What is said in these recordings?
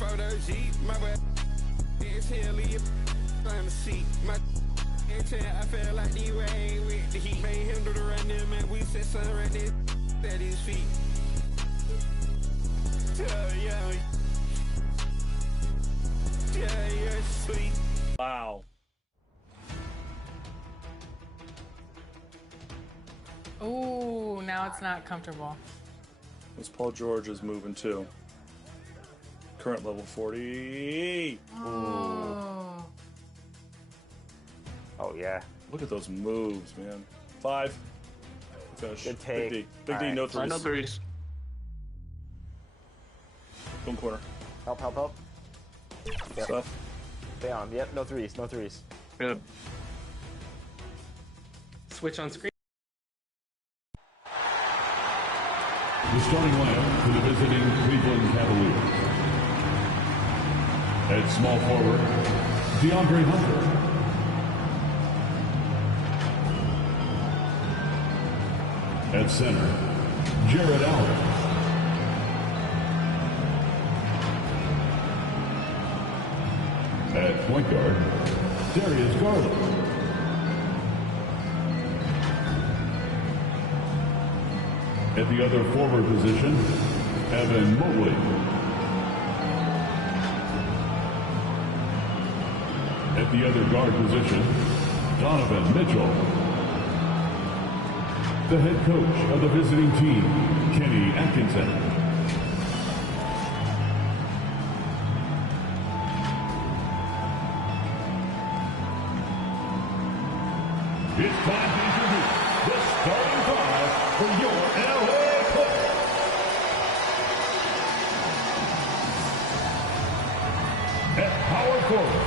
photo Jeep, my way. It's here, leave on the seat. My I feel like the rain with the heat. Made him do the running, man. We said something right there at his feet. Yeah, sweet. Wow. Ooh, now it's not comfortable. This Paul George is moving too. Current level 40. Oh. Oh, yeah. Look at those moves, man. 5. Finish. Good take. Big D. Big D, no threes. No threes. Boom corner. Help, help, help. Yep. Stuff. Stay on. Yep, no threes, no threes. Good. Switch on screen. The starting lineup for the visiting Cleveland Cavaliers. At small forward, DeAndre Hunter. At center, Jared Allen. At point guard, Darius Garland. At the other forward position, Evan Mobley. At the other guard position, Donovan Mitchell. The head coach of the visiting team, Kenny Atkinson. It's time to introduce the starting five for your LA Clippers. At power forward,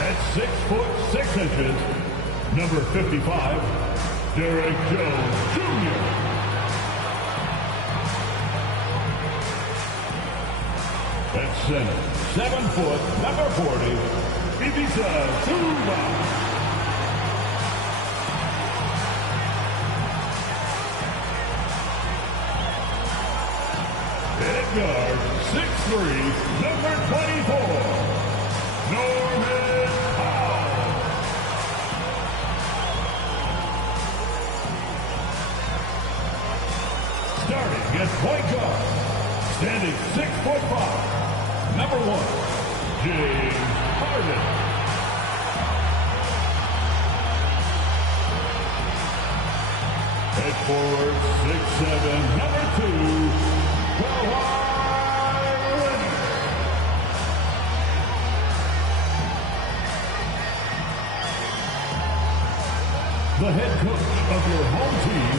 at 6'6", number 55, Derek Jones Jr. At center, 7 foot, number 40, Ivica Zubac. At guard, 6'3", number 24, Norman Powell. Starting at point guard, standing 6'5", number 1, James Harden. At forward, 6'7", number 2, the head coach of your home team,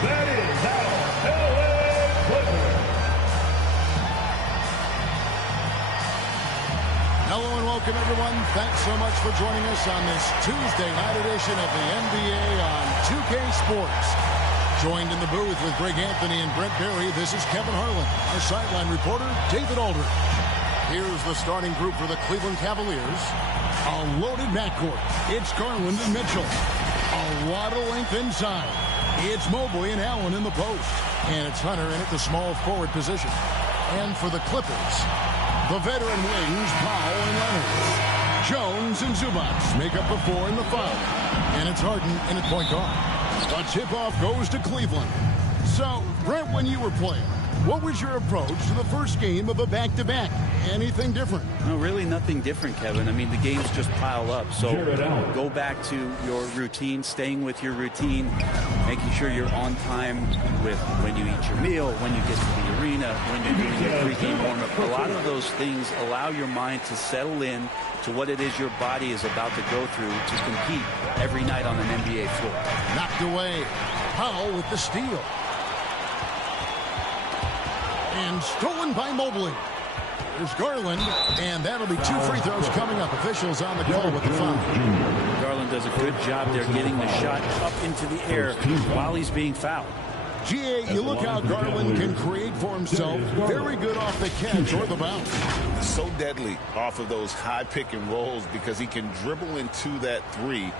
that is our LA Clippers. Hello and welcome, everyone. Thanks so much for joining us on this Tuesday night edition of the NBA on 2K Sports. Joined in the booth with Greg Anthony and Brent Berry, this is Kevin Harlan. Our sideline reporter, David Aldridge. Here's the starting group for the Cleveland Cavaliers. A loaded backcourt. It's Garland and Mitchell. A lot of length inside. It's Mobley and Allen in the post. And it's Hunter in at the small forward position. And for the Clippers, the veteran wings, Powell and Leonard. Jones and Zubac make up the 4 and the 5. And it's Harden in at point guard. The tip-off goes to Cleveland. So, Brent, when you were playing, what was your approach to the first game of a back-to-back? Anything different? No, really nothing different, Kevin. I mean, the games just pile up. So go back to your routine, staying with your routine, making sure you're on time with when you eat your meal, when you get to the arena, when you're doing your pregame warm-up. A lot of those things allow your mind to settle in to what it is your body is about to go through to compete every night on an NBA floor. Knocked away. Powell with the steal. And stolen by Mobley. There's Garland, and that'll be 2 free throws coming up. Officials on the call with the foul. Garland does a good job there getting the shot up into the air while he's being fouled. GA, you look how Garland can create for himself. Very good off the catch or the bounce. So deadly off of those high pick and rolls because he can dribble into that 3.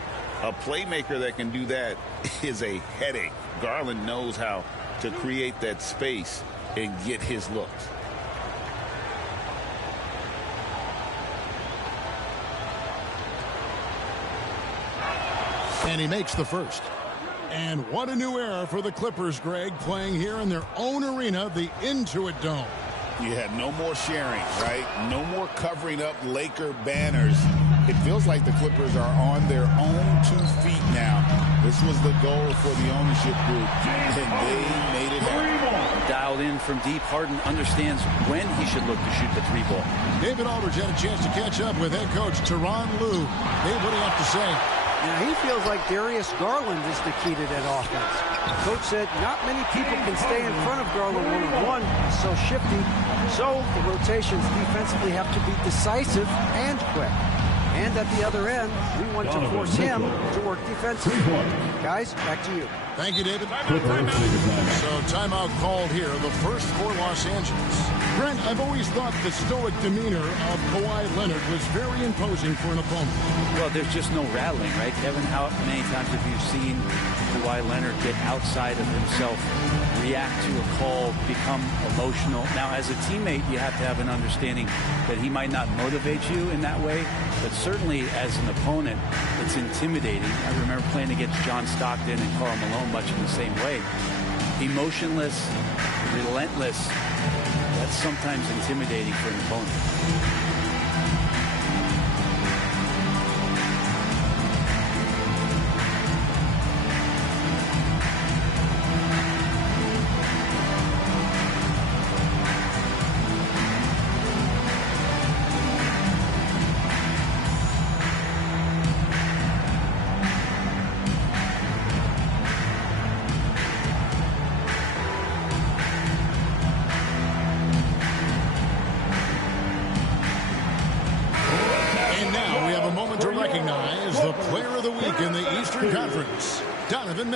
A playmaker that can do that is a headache. Garland knows how to create that space and get his looks. And he makes the first. And what a new era for the Clippers, Greg, playing here in their own arena, the Intuit Dome. You had no more sharing, right? No more covering up Laker banners. It feels like the Clippers are on their own 2 feet now. This was the goal for the ownership group, and they made it happen. Dialed in from deep. Harden understands when he should look to shoot the 3-ball. David Aldridge had a chance to catch up with head coach Tyronn Lue. Dave, what do you have to say? Now, he feels like Darius Garland is the key to that offense. Coach said not many people can stay in front of Garland one-on-one. He's so shifty. So the rotations defensively have to be decisive and quick. And at the other end, we want to force him to work defensively. Guys, back to you. Thank you, David. So timeout called here, the first for Los Angeles. Brent, I've always thought the stoic demeanor of Kawhi Leonard was very imposing for an opponent. Well, there's just no rattling, right, Kevin? How many times have you seen Kawhi Leonard get outside of himself, react to a call, become emotional? Now, as a teammate, you have to have an understanding that he might not motivate you in that way, but certainly as an opponent, it's intimidating. I remember playing against John Stockton and Karl Malone much in the same way. Emotionless, relentless, that's sometimes intimidating for an opponent.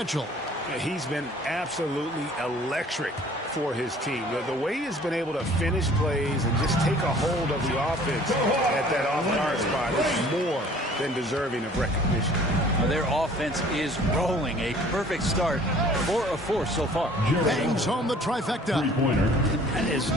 Mitchell. He's been absolutely electric for his team. The way he's been able to finish plays and just take a hold of the offense at that off-guard spot is more than deserving of recognition. Well, their offense is rolling. A perfect start. 4 of 4 so far. Bangs home the trifecta. Three-pointer. That is...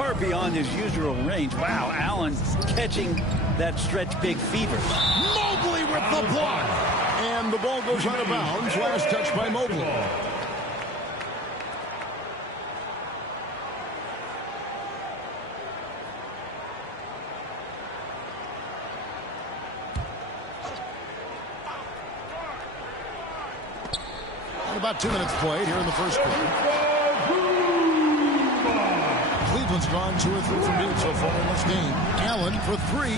far beyond his usual range. Wow, Allen catching that stretch big fever. Mobley with the block. And the ball goes out of bounds. Last touch by Mobley. And about 2 minutes played here in the first quarter. Cleveland's gone 2 or 3 from deep so far in this game. Allen for 3.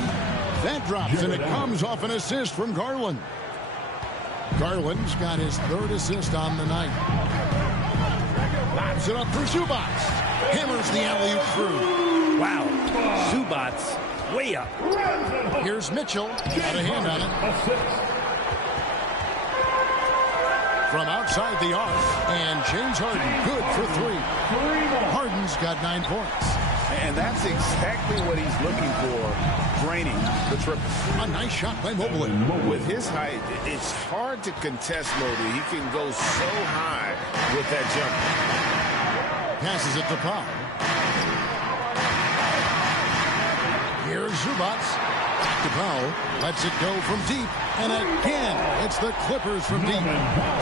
That drops, and it comes off an assist from Garland. Garland's got his 3rd assist on the night. Lobs it up for Zubac. Hammers the alley-oop through. Wow. Zubac way up. Here's Mitchell. Got a hand on it. From outside the arc, and James Harden good for 3. Harden's got 9 points. And that's exactly what he's looking for, draining the triple. A nice shot by Mobley. With his height, it's hard to contest Mobley. He can go so high with that jump. Passes it to Powell. Here's Zubac. To Powell. Lets it go from deep. And again, it's the Clippers from deep.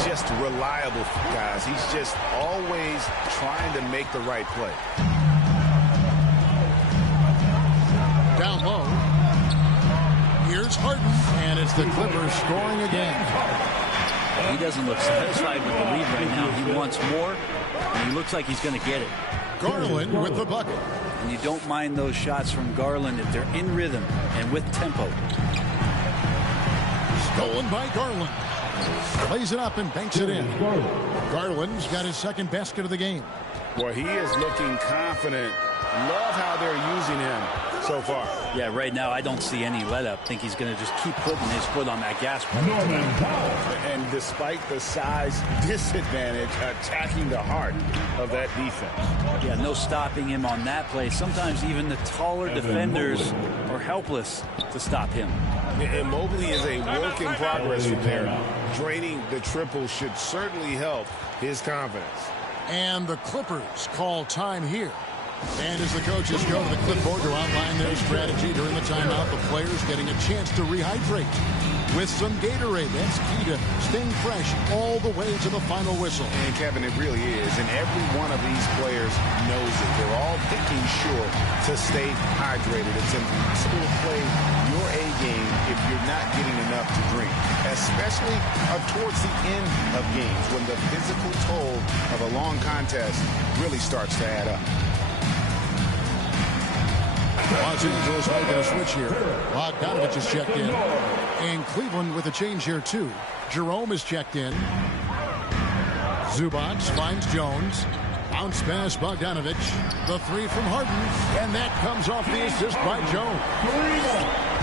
Just reliable, guys. He's just always trying to make the right play. Down low. Here's Here's Harden, and it's the Clippers scoring again. He doesn't look satisfied with the lead right now. He wants more, and he looks like he's going to get it. Garland with the bucket. And you don't mind those shots from Garland if they're in rhythm and with tempo. Stolen by Garland. Plays it up and banks it in. Garland's got his second basket of the game. Well, he is looking confident. Love how they're using him so far. Yeah, right now I don't see any let up. Think he's going to just keep putting his foot on that gas pedal. And despite the size disadvantage, attacking the heart of that defense. Yeah, no stopping him on that play. Sometimes even the taller defenders are helpless to stop him. And Mobley is a work in progress from there. Draining the triple should certainly help his confidence. And the Clippers call time here. And as the coaches go to the clipboard to outline their strategy during the timeout, the players getting a chance to rehydrate with some Gatorade. That's key to staying fresh all the way to the final whistle. And Kevin, it really is. And every one of these players knows it. They're all making sure to stay hydrated. It's impossible to play your A game if you're not getting enough to drink, especially towards the end of games when the physical toll of a long contest really starts to add up. Los Angeles making a switch here. Bogdanovich is checked in. And Cleveland with a change here, too. Jerome is checked in. Zubac finds Jones. Bounce pass, Bogdanovich. The three from Harden. And that comes off the assist by Jones.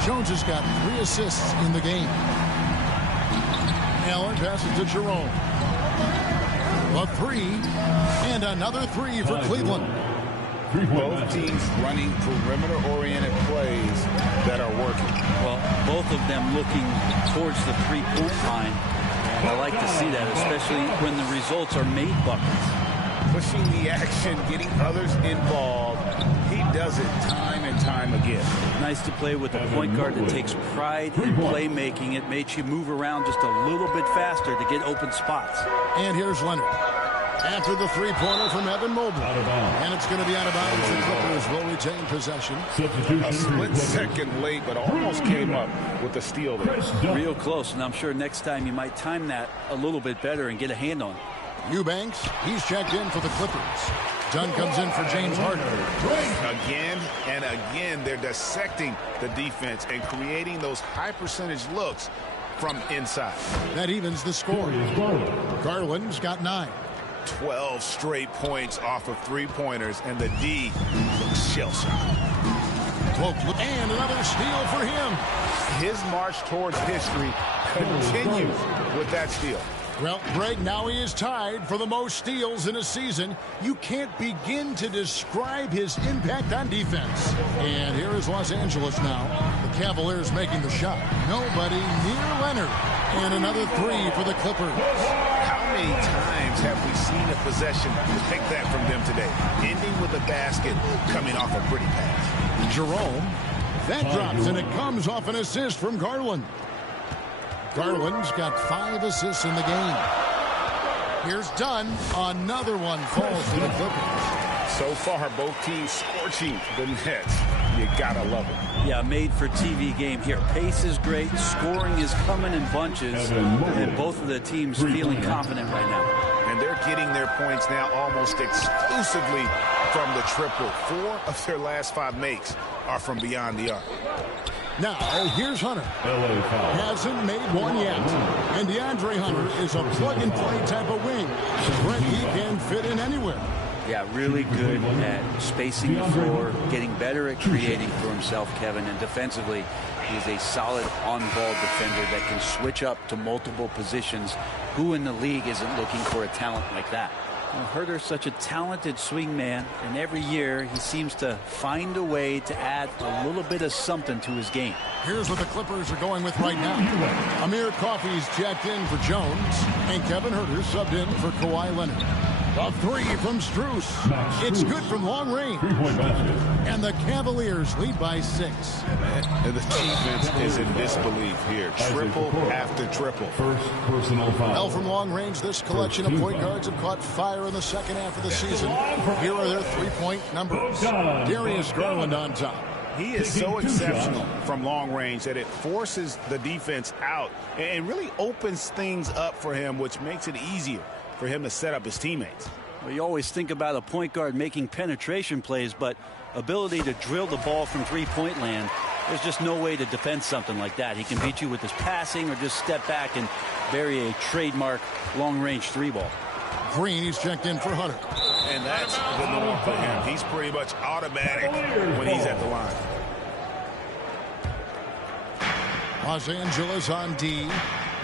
Jones has got 3 assists in the game. Allen passes to Jerome. A 3. And another 3 for Cleveland. Both teams running perimeter-oriented plays that are working. Well, both of them looking towards the three-point line. I like to see that, especially when the results are made buckets. Pushing the action, getting others involved. He does it time and time again. Nice to play with a point guard that takes pride in playmaking. It makes you move around just a little bit faster to get open spots. And here's Leonard. After the three-pointer from Evan Mobley. And it's going to be out of bounds. The Clippers will retain possession. A split second late, but almost came up with the steal there. Real close, and I'm sure next time you might time that a little bit better and get a hand on it. Eubanks, he's checked in for the Clippers. Dunn comes in for James Harden. Again and again, they're dissecting the defense and creating those high-percentage looks from inside. That evens the score. Garland's got 9. 12 straight points off of three-pointers, and the D looks shell-shocked. And another steal for him. His march towards history continues with that steal. Well, Greg, now he is tied for the most steals in a season. You can't begin to describe his impact on defense. And here is Los Angeles now. The Cavaliers making the shot. Nobody near Leonard. And another 3 for the Clippers. How many times have we seen a possession like that from them today? Ending with a basket, coming off a pretty pass. Jerome. That drops, and it comes off an assist from Garland. Garland's got 5 assists in the game. Here's Dunn. Another one falls to the Clippers. So far, both teams scorching the Nets. You gotta love it. Yeah, made for TV game here. Pace is great. Scoring is coming in bunches. And both of the teams feeling confident right now. And they're getting their points now almost exclusively from the triple. 4 of their last 5 makes are from beyond the arc. Now, here's Hunter. Hasn't made one yet. And DeAndre Hunter is a plug-and-play type of wing. Brent, he can fit in anywhere. Yeah, really good at spacing the floor, getting better at creating for himself, Kevin. And defensively, he's a solid on-ball defender that can switch up to multiple positions. Who in the league isn't looking for a talent like that? Herter's such a talented swing man, and every year he seems to find a way to add a little bit of something to his game. Here's what the Clippers are going with right now. Amir Coffey's checked in for Jones, and Kevin Herter subbed in for Kawhi Leonard. A 3 from Strus. It's good from long range. And the Cavaliers lead by 6. And the defense is in disbelief here. Triple after triple. First personal foul. Well, from long range, this collection of point guards have caught fire in the second half of the season. Here are their 3-point numbers. Darius Garland on top. He is so exceptional from long range that it forces the defense out and really opens things up for him, which makes it easier for him to set up his teammates. Well, you always think about a point guard making penetration plays, but ability to drill the ball from three-point land, there's just no way to defend something like that. He can beat you with his passing or just step back and bury a trademark long-range three ball. Green, he's checked in for Hunter. And that's the norm for him. He's pretty much automatic when he's at the line. Los Angeles on D.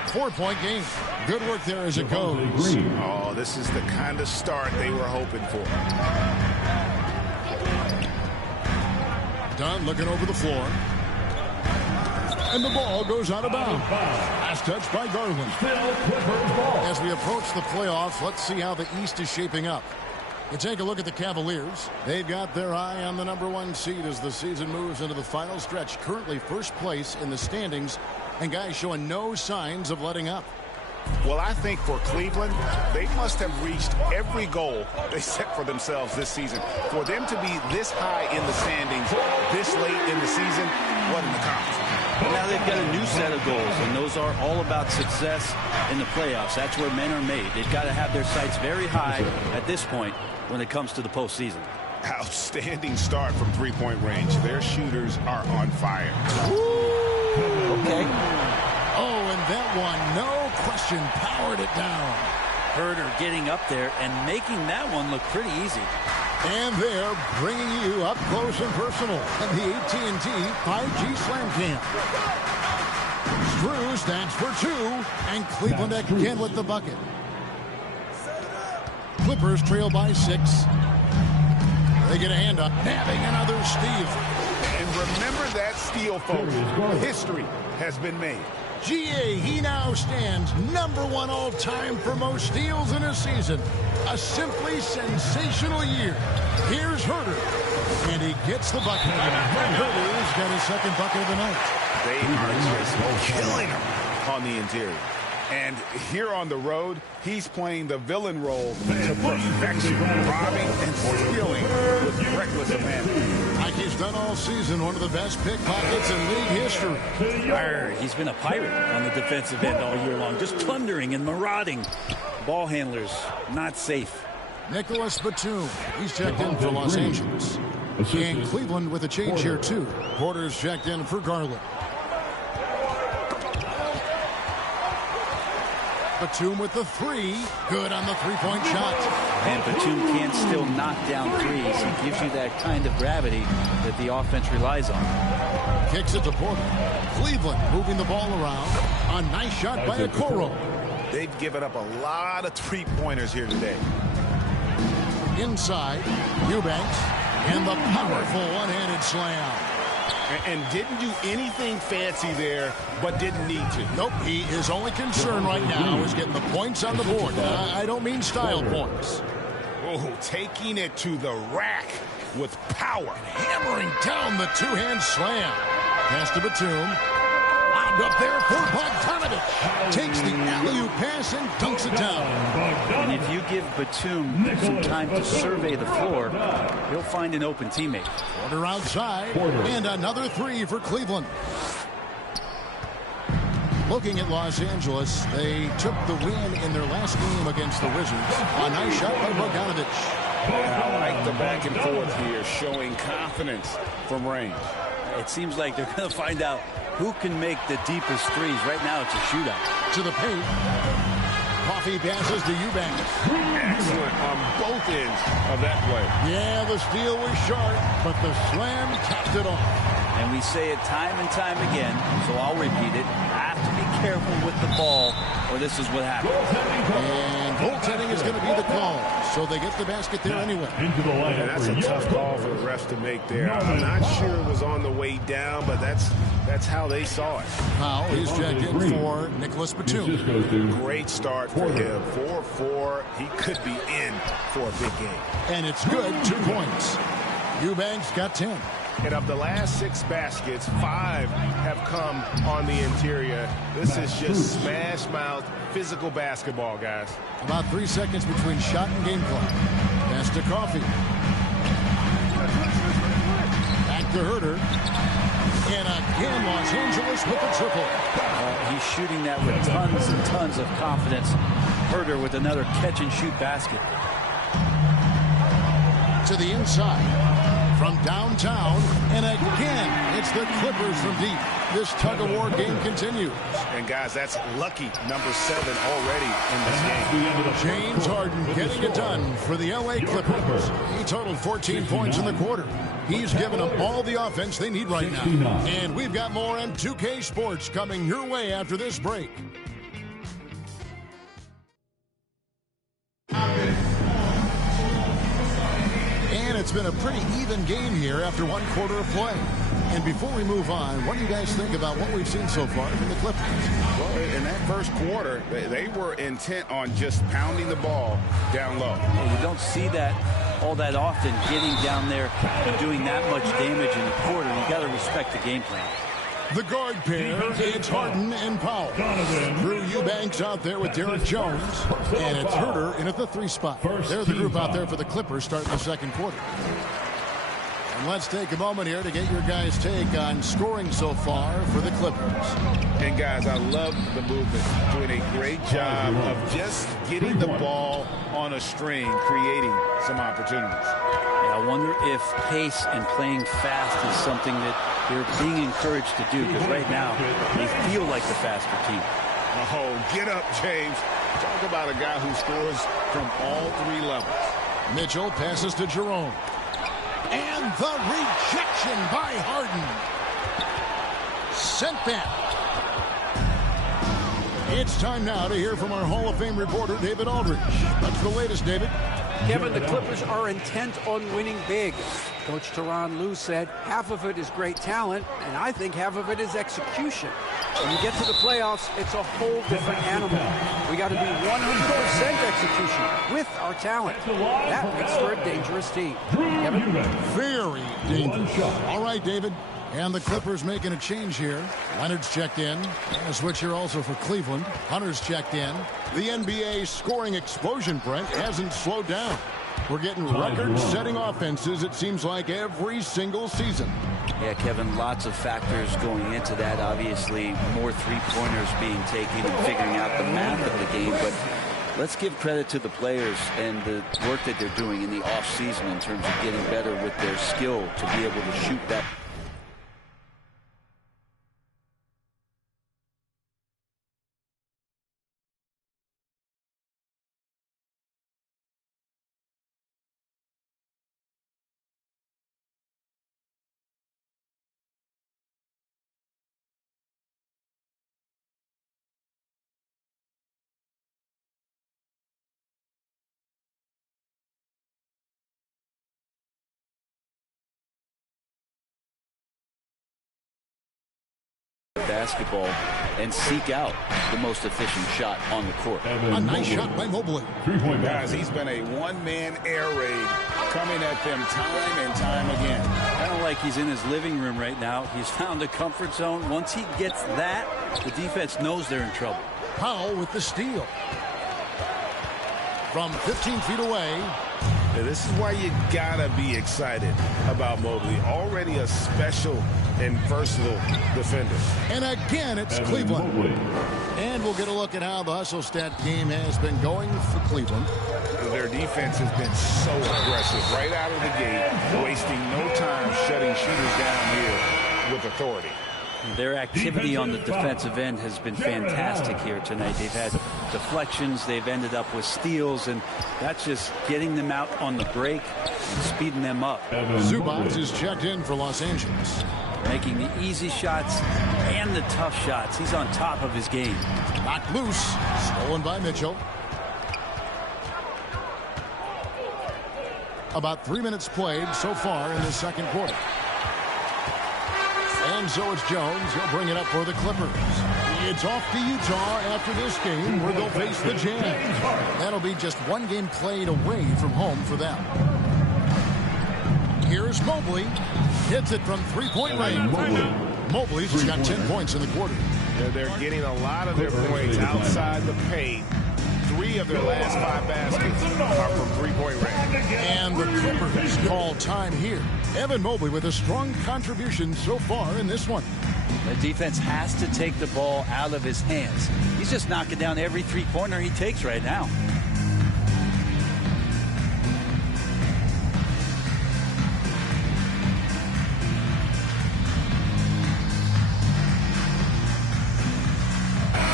4-point game. Good work there as it goes. Oh, this is the kind of start they were hoping for. Dunn looking over the floor. And the ball goes out of bounds. Last touch by Garland. As we approach the playoffs, let's see how the East is shaping up. You take a look at the Cavaliers. They've got their eye on the #1 seed as the season moves into the final stretch. Currently first place in the standings, and guys showing no signs of letting up. Well, I think for Cleveland, they must have reached every goal they set for themselves this season. For them to be this high in the standings this late in the season, what an accomplishment. Now they've got a new set of goals, and those are all about success in the playoffs. That's where men are made. They've got to have their sights very high at this point when it comes to the postseason. Outstanding start from three-point range. Their shooters are on fire. Okay. Oh, and that one, no question, powered it down. Herder getting up there and making that one look pretty easy. And they're bringing you up close and personal at the AT&T 5G Slam Camp. Drew stands for two, and Cleveland again with the bucket. Clippers trail by 6. They get a hand up, nabbing another steal. And remember that steal, folks. History has been made. GA, he now stands #1 all-time for most steals in a season. A simply sensational year. Here's Herder, and he gets the bucket. Herder's got his second bucket of the night. They are just killing him on the interior. And here on the road, he's playing the villain role to perfection, robbing and stealing with reckless abandon. Like he's done all season, one of the best pickpockets in league history. He's been a pirate on the defensive end all year long, just plundering and marauding. Ball handlers, not safe. Nicholas Batum, he's checked in for Los Angeles. And Cleveland with a change here, too. Porter's checked in for Garland. Batum with the 3. Good on the three-point shot. And Batum can't still knock down threes. He gives you that kind of gravity that the offense relies on. Kicks it to Porter. Cleveland moving the ball around. A nice shot by Okoro. They've given up a lot of three-pointers here today. Inside, Eubanks. And the powerful one-handed slam. And didn't do anything fancy there, but didn't need to. Nope, his only concern right now is getting the points on the board. I don't mean style points. Oh, taking it to the rack with power. Hammering down the two-hand slam. Pass to Batum. Lobbed up there for Bogdanovich. Takes the alley-oop pass and dunks it down. And if you give Batum some time to survey the floor, he'll find an open teammate. Porter outside. And another 3 for Cleveland. Looking at Los Angeles, they took the win in their last game against the Wizards. A nice shot by Bogdanovich. I like the back and forth here, showing confidence from range. It seems like they're going to find out who can make the deepest threes. Right now, it's a shootout. To the paint. Coffee passes to Eubanks. Excellent on both ends of that play. Yeah, the steal was sharp, but the slam capped it off. And we say it time and time again, so I'll repeat it. Have to be careful with the ball, or this is what happens. And goaltending is going to be the call, so they get the basket there anyway. And that's a tough call for the refs to make there. I'm not sure it was on the way down, but that's how they saw it. Foul is checked in for Nicholas Batum. Great start for him. 4-4. He could be in for a big game. And it's good. 2 points. Eubanks got 10. And of the last 6 baskets, 5 have come on the interior. This is just smash mouth physical basketball, guys. About 3 seconds between shot and game clock. Pass to Coffee. Back to Herter. And again, Los Angeles with the triple. He's shooting that with tons and tons of confidence. Herter with another catch-and-shoot basket. To the inside from downtown, and again it's the Clippers from deep. This tug-of-war game continues. And guys, that's lucky number 7 already in this game. James Harden getting it done for the LA Clippers. He totaled 14 points in the quarter. He's given them all the offense they need right now. And we've got more on 2K Sports coming your way after this break. And it's been a pretty even game here after one quarter of play. And before we move on, what do you guys think about what we've seen so far from the Clippers? Well, in that first quarter, they were intent on just pounding the ball down low. Well, you don't see that all that often, getting down there and doing that much damage in the quarter. You got to respect the game plan. The guard pair, it's Harden and Powell. Drew Eubanks out there with Derek Jones. And it's Herter in at the 3 spot. They're the group out there for the Clippers starting the second quarter. And let's take a moment here to get your guys' take on scoring so far for the Clippers. And guys, I love the movement. Doing a great job of just getting the ball on a string, creating some opportunities. I wonder if pace and playing fast is something that they're being encouraged to do, because right now they feel like the faster team. Oh, get up, James. Talk about a guy who scores from all 3 levels. Mitchell passes to Jerome. And the rejection by Harden. Sent back. It's time now to hear from our Hall of Fame reporter, David Aldridge. What's the latest, David? Kevin, the Clippers are intent on winning big. Coach Tyronn Lue said half of it is great talent, and I think half of it is execution. When you get to the playoffs, it's a whole different animal. We got to be 100% execution with our talent. That makes for a dangerous team. Kevin? Very dangerous. All right, David. And the Clippers making a change here. Leonard's checked in. And a switch here also for Cleveland. Hunter's checked in. The NBA scoring explosion, Brent, hasn't slowed down. We're getting record-setting offenses, it seems like, every single season. Yeah, Kevin, lots of factors going into that. Obviously, more three-pointers being taken and figuring out the math of the game. But let's give credit to the players and the work that they're doing in the off-season in terms of getting better with their skill to be able to shoot that. Basketball and seek out the most efficient shot on the court. A nice shot by Mobley. Guys, he's been a one-man air raid coming at them time and time again. Kind of like he's in his living room right now. He's found a comfort zone. Once he gets that, the defense knows they're in trouble. Powell with the steal. From 15 feet away. This is why you gotta be excited about Mobley. Already a special and versatile defender. And again, it's Cleveland. And we'll get a look at how the hustle stat game has been going for Cleveland. Their defense has been so aggressive right out of the gate, wasting no time shutting shooters down here with authority. Their activity on the defensive end has been fantastic here tonight. They've had deflections, they've ended up with steals, and that's just getting them out on the break and speeding them up. Zubac is checked in for Los Angeles. Making the easy shots and the tough shots. He's on top of his game. Knocked loose. Stolen by Mitchell. About 3 minutes played so far in the second quarter. And so it's Jones. He'll bring it up for the Clippers. It's off to Utah after this game where they'll face the Jazz. That'll be just one game played away from home for them. Here's Mobley. Hits it from three-point range. Mobley's just got 10 points in the quarter. They're getting a lot of their points outside the paint 3 of their last 5 baskets are from three-point range. And the Clippers call time here. Evan Mobley with a strong contribution so far in this one. The defense has to take the ball out of his hands. He's just knocking down every three-pointer he takes right now.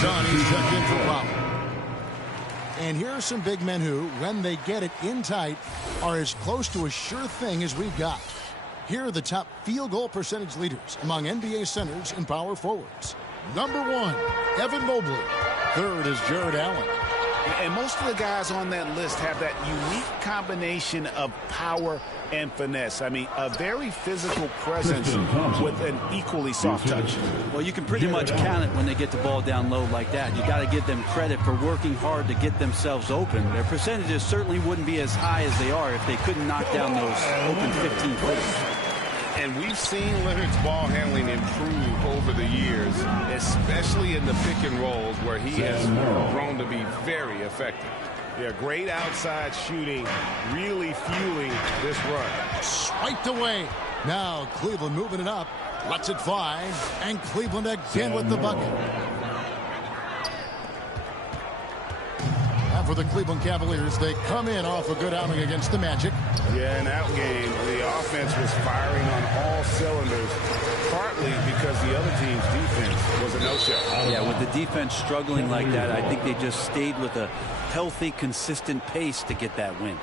Donnie's checked in for foul. And here are some big men who, when they get it in tight, are as close to a sure thing as we've got. Here are the top field goal percentage leaders among NBA centers and power forwards. Number 1, Evan Mobley. Third is Jared Allen. And most of the guys on that list have that unique combination of power and finesse. I mean, a very physical presence with an equally soft touch. Well, you can pretty much count it when they get the ball down low like that. You got to give them credit for working hard to get themselves open. Their percentages certainly wouldn't be as high as they are if they couldn't knock down those open 15-footers. And we've seen Leonard's ball handling improve over the years, especially in the pick and rolls where he has grown to be very effective. Yeah, great outside shooting, really fueling this run. Swiped away. Now Cleveland moving it up, lets it fly, and Cleveland again with the bucket. For the Cleveland Cavaliers, they come in off a good outing against the Magic. Yeah, in that game, the offense was firing on all cylinders, partly because the other team's defense was a no-show. Yeah, with the defense struggling like that, I think they just stayed with a healthy, consistent pace to get that win.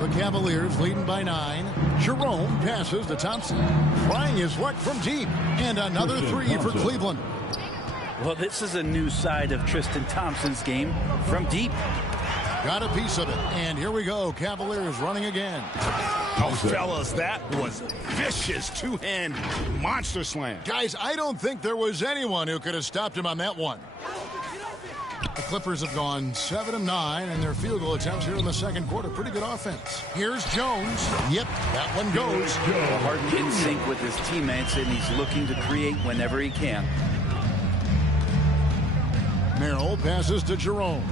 The Cavaliers leading by 9. Jerome passes to Thompson, trying his luck from deep, and another 3 for Cleveland. Well, this is a new side of Tristan Thompson's game from deep. Got a piece of it. And here we go. Cavaliers running again. Oh, fellas, that was vicious two-hand monster slam. Guys, I don't think there was anyone who could have stopped him on that one. The Clippers have gone 7 of 9 in their field goal attempts here in the second quarter. Pretty good offense. Here's Jones. Yep, that one goes. Harden in sync with his teammates, and he's looking to create whenever he can. Merrill passes to Jerome.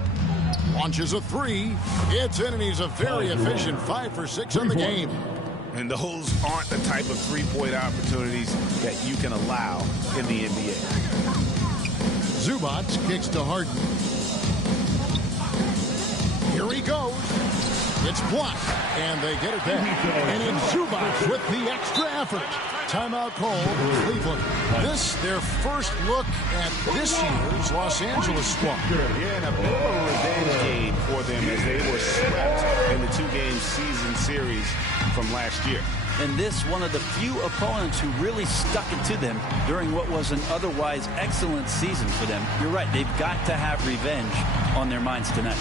Launches a 3. It's in, and he's a very efficient 5 for 6 on the game. And those aren't the type of three-point opportunities that you can allow in the NBA. Zubac kicks to Harden. Here he goes. It's blocked, and they get it back. And it's Zubac with the extra effort. Timeout call for Cleveland. This, their first look at this year's Los Angeles squad. Yeah, and a bit of a revenge game for them as they were swept in the 2-game season series from last year. And this, one of the few opponents who really stuck it to them during what was an otherwise excellent season for them. You're right, they've got to have revenge on their minds tonight.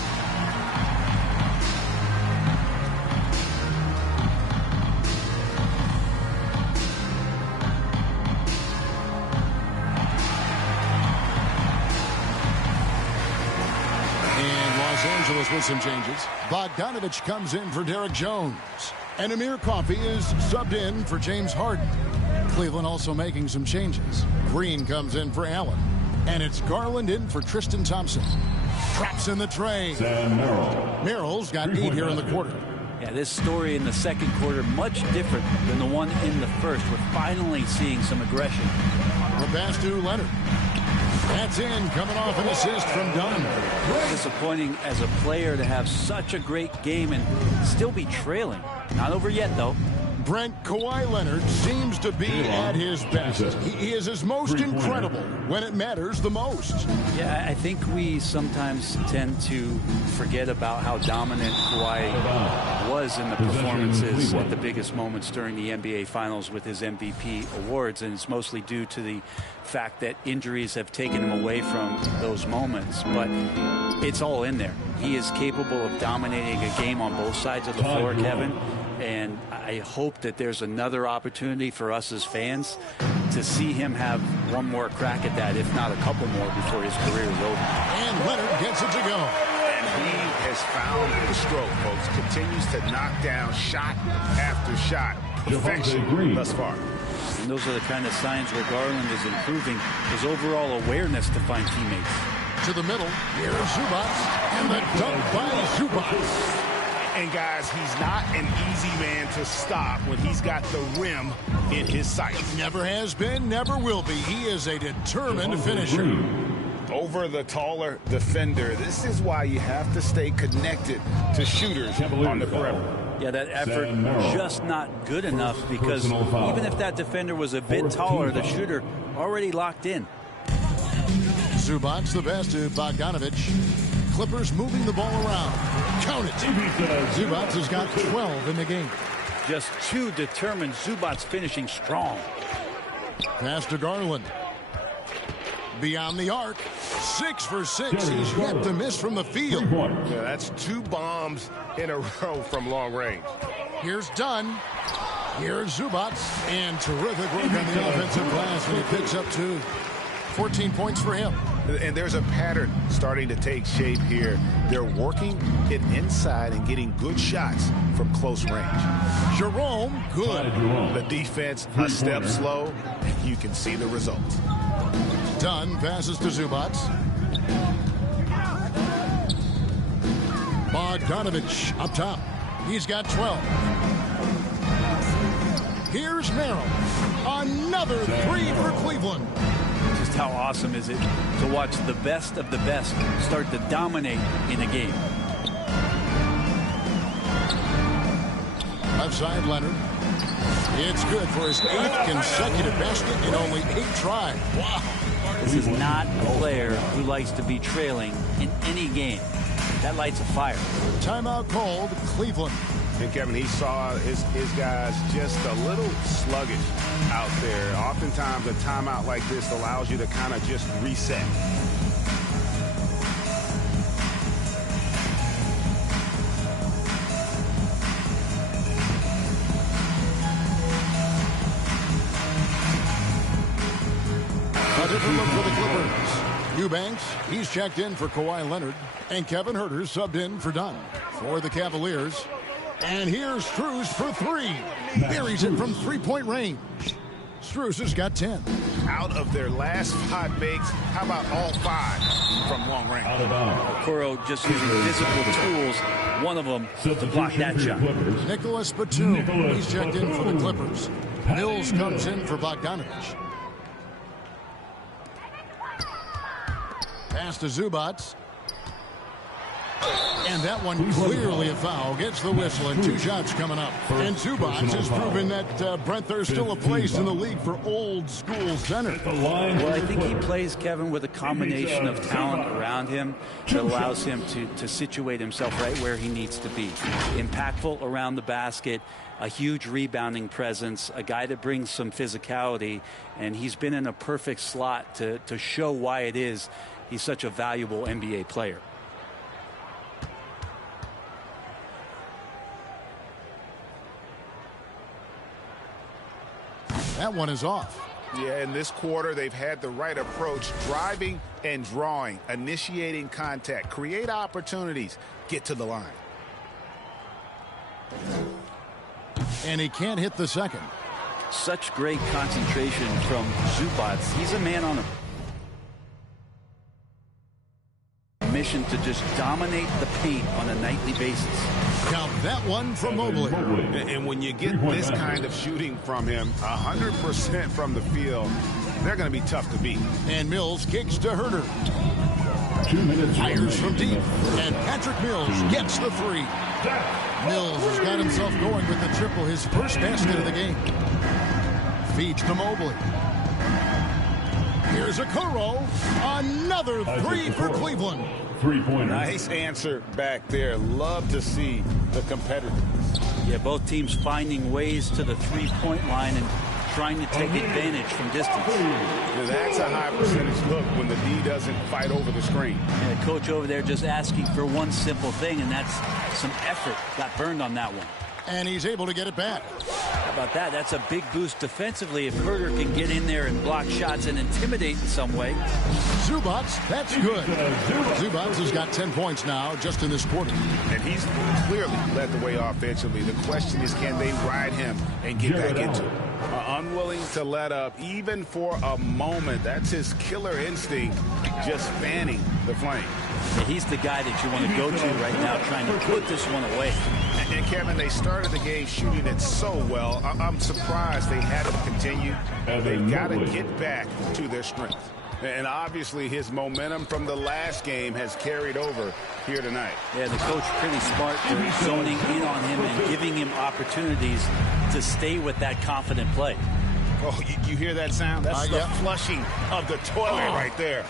Angeles with some changes. Bogdanovich comes in for Derek Jones. And Amir Coffey is subbed in for James Harden. Cleveland also making some changes. Green comes in for Allen. And it's Garland in for Tristan Thompson. Traps in the tray. Merrill's got 8 here in the quarter. Yeah, this story in the second quarter much different than the one in the first. We're finally seeing some aggression. The pass to Leonard. That's in, coming off an assist from Dunn. Disappointing as a player to have such a great game and still be trailing. Not over yet, though. Brent, Kawhi Leonard seems to be at his best. He is his most incredible when it matters the most. Yeah, I think we sometimes tend to forget about how dominant Kawhi was in the performances at the biggest moments during the NBA Finals with his MVP awards, and it's mostly due to the fact that injuries have taken him away from those moments, but it's all in there. He is capable of dominating a game on both sides of the floor, Kevin. And I hope that there's another opportunity for us as fans to see him have one more crack at that, if not a couple more, before his career is over. And Leonard gets it to go. And he has found the stroke, folks. Continues to knock down shot after shot. Perfection thus far. And those are the kind of signs where Garland is improving his overall awareness to find teammates. To the middle. Here's Zubats. And the dunk by Zubats. And guys, he's not an easy man to stop when he's got the rim in his sights. Never has been, never will be. He is a determined finisher. Over the taller defender. This is why you have to stay connected to shooters on the perimeter. Yeah, that effort just not good enough, because even if that defender was a bit taller, the shooter already locked in. Zubats the pass to Bogdanovich. Clippers moving the ball around. Count it. Zubats has got 12 in the game. Just too determined. Zubats finishing strong. Pass to Garland. Beyond the arc. 6 for 6. He's yet to miss from the field. Yeah, that's 2 bombs in a row from long range. Here's Dunn. Here's Zubats. And terrific work on the offensive glass when he picks up 2. 14 points for him. And there's a pattern starting to take shape here. They're working it inside and getting good shots from close range. Jerome, good. The defense a step slow. You can see the result. Dunn passes to Zubats. Bogdanovich up top. He's got 12. Here's Merrill. Another 3 for Cleveland. Just how awesome is it to watch the best of the best start to dominate in a game. Left side, Leonard. It's good for his 8th consecutive basket in only 8 tries. Wow. This is not a player who likes to be trailing in any game. That lights a fire. Timeout called, Cleveland. And Kevin, he saw his guys just a little sluggish out there. Oftentimes, a timeout like this allows you to kind of just reset. A different look for the Clippers. Eubanks, he's checked in for Kawhi Leonard. And Kevin Huerter subbed in for Dunn. For the Cavaliers. And here's Strus for 3. Buries it from 3-point range. Strus has got 10. Out of their last 5 makes, how about all 5 from long range? Okoro just using physical tools, one of them to block that shot. Nicholas Batum, he's checked in for the Clippers. Mills comes in for Bogdanovich. Pass to Zubats. And that one clearly a foul. Gets the whistle and 2 shots coming up. And Zubats has proven that, Brent, there's still a place in the league for old school center. Well, I think he plays, Kevin, with a combination of talent around him that allows him to situate himself right where he needs to be. Impactful around the basket, a huge rebounding presence, a guy that brings some physicality, and he's been in a perfect slot to show why it is he's such a valuable NBA player. That one is off. Yeah, in this quarter, they've had the right approach, driving and drawing, initiating contact, create opportunities, get to the line. And he can't hit the second. Such great concentration from Zubats. He's a man on a mission to just dominate the paint on a nightly basis. Count that one from Mobley. And when you get this kind of shooting from him, 100% from the field, they're going to be tough to beat. And Mills kicks to Huerter. 2 minutes. Fires from deep. And Patrick Mills gets the 3. Mills has got himself going with the triple, his first basket of the game. Feeds to Mobley. Here's Okoro. Another 3 for Cleveland. 3-pointer. Nice answer back there. Love to see the competitors. Yeah, both teams finding ways to the 3-point line and trying to take advantage from distance. Now that's a high percentage look when the D doesn't fight over the screen. Yeah, coach over there just asking for one simple thing, and that's some effort. Got burned on that one. And he's able to get it back. about that? That's a big boost defensively if Herter can get in there and block shots and intimidate in some way. Zubac, that's good. Zubac has got 10 points now just in this quarter. And he's clearly led the way offensively. The question is, can they ride him and get back into it? Unwilling to let up even for a moment. That's his killer instinct, just fanning the flame. Yeah, he's the guy that you want to go to right now, trying to put this one away. And Kevin, they started the game shooting it so well. I'm surprised they had to continue. They've got to get back to their strength. And obviously his momentum from the last game has carried over here tonight. Yeah, the coach pretty smart for zoning in on him and giving him opportunities to stay with that confident play. Oh, you hear that sound? That's the flushing of the toilet right there.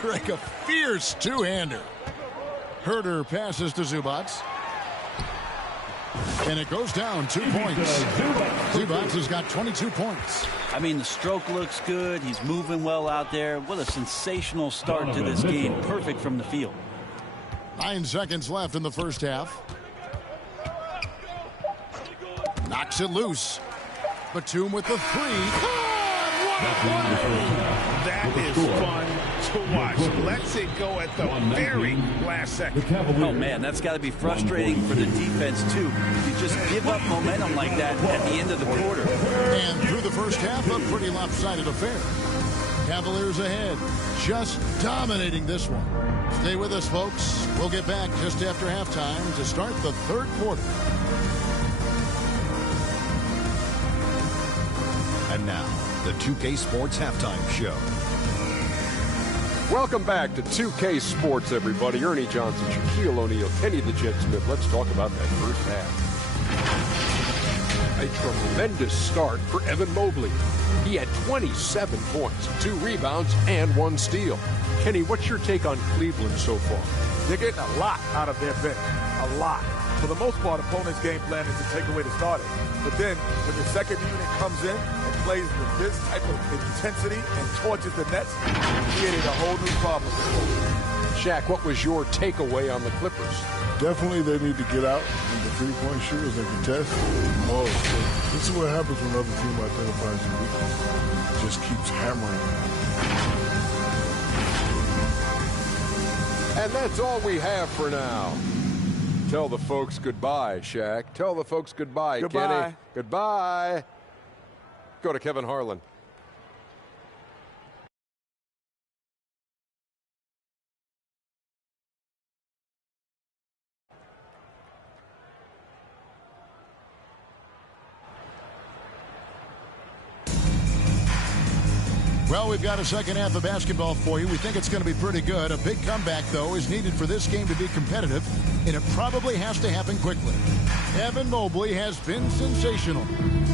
Greg, a fierce two-hander. Herter passes to Zubac. And it goes down 2 points. Zubac has got 22 points. I mean, the stroke looks good. He's moving well out there. What a sensational start to this game. Perfect from the field. 9 seconds left in the first half. Knocks it loose. Batum with the three. That is fun to watch. Lets it go at the very last second. Oh, man, that's got to be frustrating for the defense, too. You just give up momentum like that at the end of the quarter. And through the first half, a pretty lopsided affair. Cavaliers ahead, just dominating this one. Stay with us, folks. We'll get back just after halftime to start the third quarter. And now, the 2K Sports Halftime Show. Welcome back to 2K Sports, everybody. Ernie Johnson, Shaquille O'Neal, Kenny the Jet Smith. Let's talk about that first half. A tremendous start for Evan Mobley. He had 27 points, 2 rebounds, and 1 steal. Kenny, what's your take on Cleveland so far? They're getting a lot out of their bench. A lot. For the most part, opponent's game plan is to take away the starters. But then, when the second unit comes in and plays with this type of intensity and torches the Nets, created a whole new problem. Shaq, what was your takeaway on the Clippers? Definitely they need to get out and the three-point shooters and contest more. So this is what happens when another team identifies your weakness. Just keeps hammering. And that's all we have for now. Tell the folks goodbye, Shaq. Tell the folks goodbye, Kenny. Goodbye. Go to Kevin Harlan. Well, we've got a second half of basketball for you. We think it's going to be pretty good. A big comeback, though, is needed for this game to be competitive, and it probably has to happen quickly. Evan Mobley has been sensational.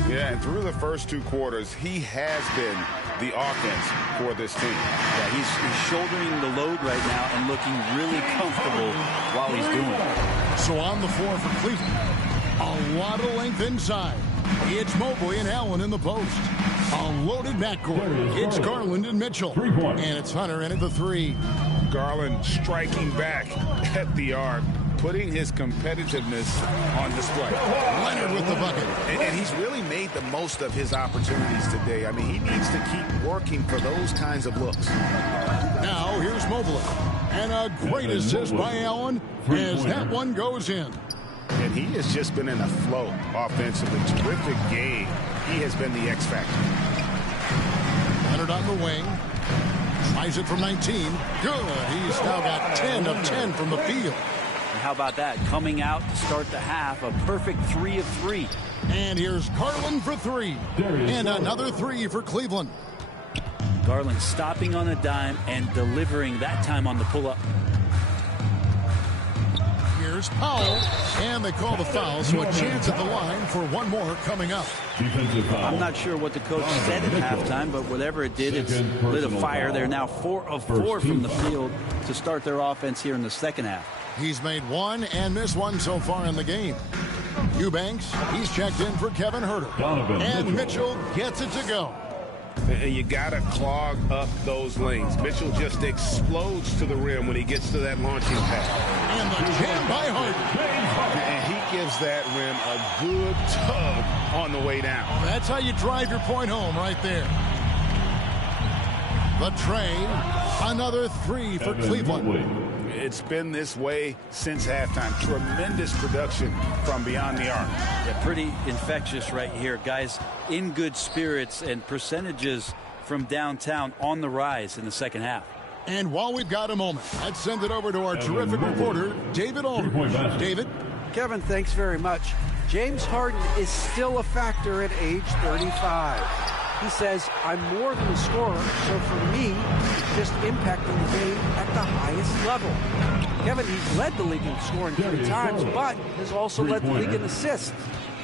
Yeah, and through the first 2 quarters, he has been the offense for this team. Yeah, he's shouldering the load right now and looking really comfortable while he's doing it. So on the floor for Cleveland, a lot of length inside. It's Mobley and Allen in the post. A loaded backcourt. It's Garland and Mitchell. And it's Hunter in at the 3. Garland striking back at the arc, putting his competitiveness on display. Leonard with the bucket. And he's really made the most of his opportunities today. I mean, he needs to keep working for those kinds of looks. Now here's Mobley. And a great assist by Allen as that one goes in. And he has just been in a flow offensively. Terrific game. He has been the X factor. Leonard on the wing. Tries it from 19. Good. He's now got 10 of 10 from the field. And how about that? Coming out to start the half, a perfect 3 of 3. And here's Garland for 3. And another 3 for Cleveland. Garland stopping on a dime and delivering that time on the pull-up. Here's Powell, and they call the foul, so a chance at the line for one more coming up. I'm not sure what the coach said at halftime, but whatever it did, it's lit a fire. They're now 4 of 4 from the field to start their offense here in the second half. He's made 1 and missed 1 so far in the game. Eubanks, he's checked in for Kevin Herter. And Mitchell gets it to go. You got to clog up those lanes. Mitchell just explodes to the rim when he gets to that launching pad. And the jam by Harden. And he gives that rim a good tug on the way down. That's how you drive your point home right there. The train, another three for Cleveland. It's been this way since halftime. Tremendous production from beyond the arc. Yeah, pretty infectious right here. Guys in good spirits, and percentages from downtown on the rise in the second half. And while we've got a moment, let's send it over to our terrific reporter, David Aldridge. David? Kevin, thanks very much. James Harden is still a factor at age 35. He says, I'm more than a scorer, so for me, it's just impacting the game at the highest level. Kevin, he's led the league in scoring 3 times, but has also led the league in assists.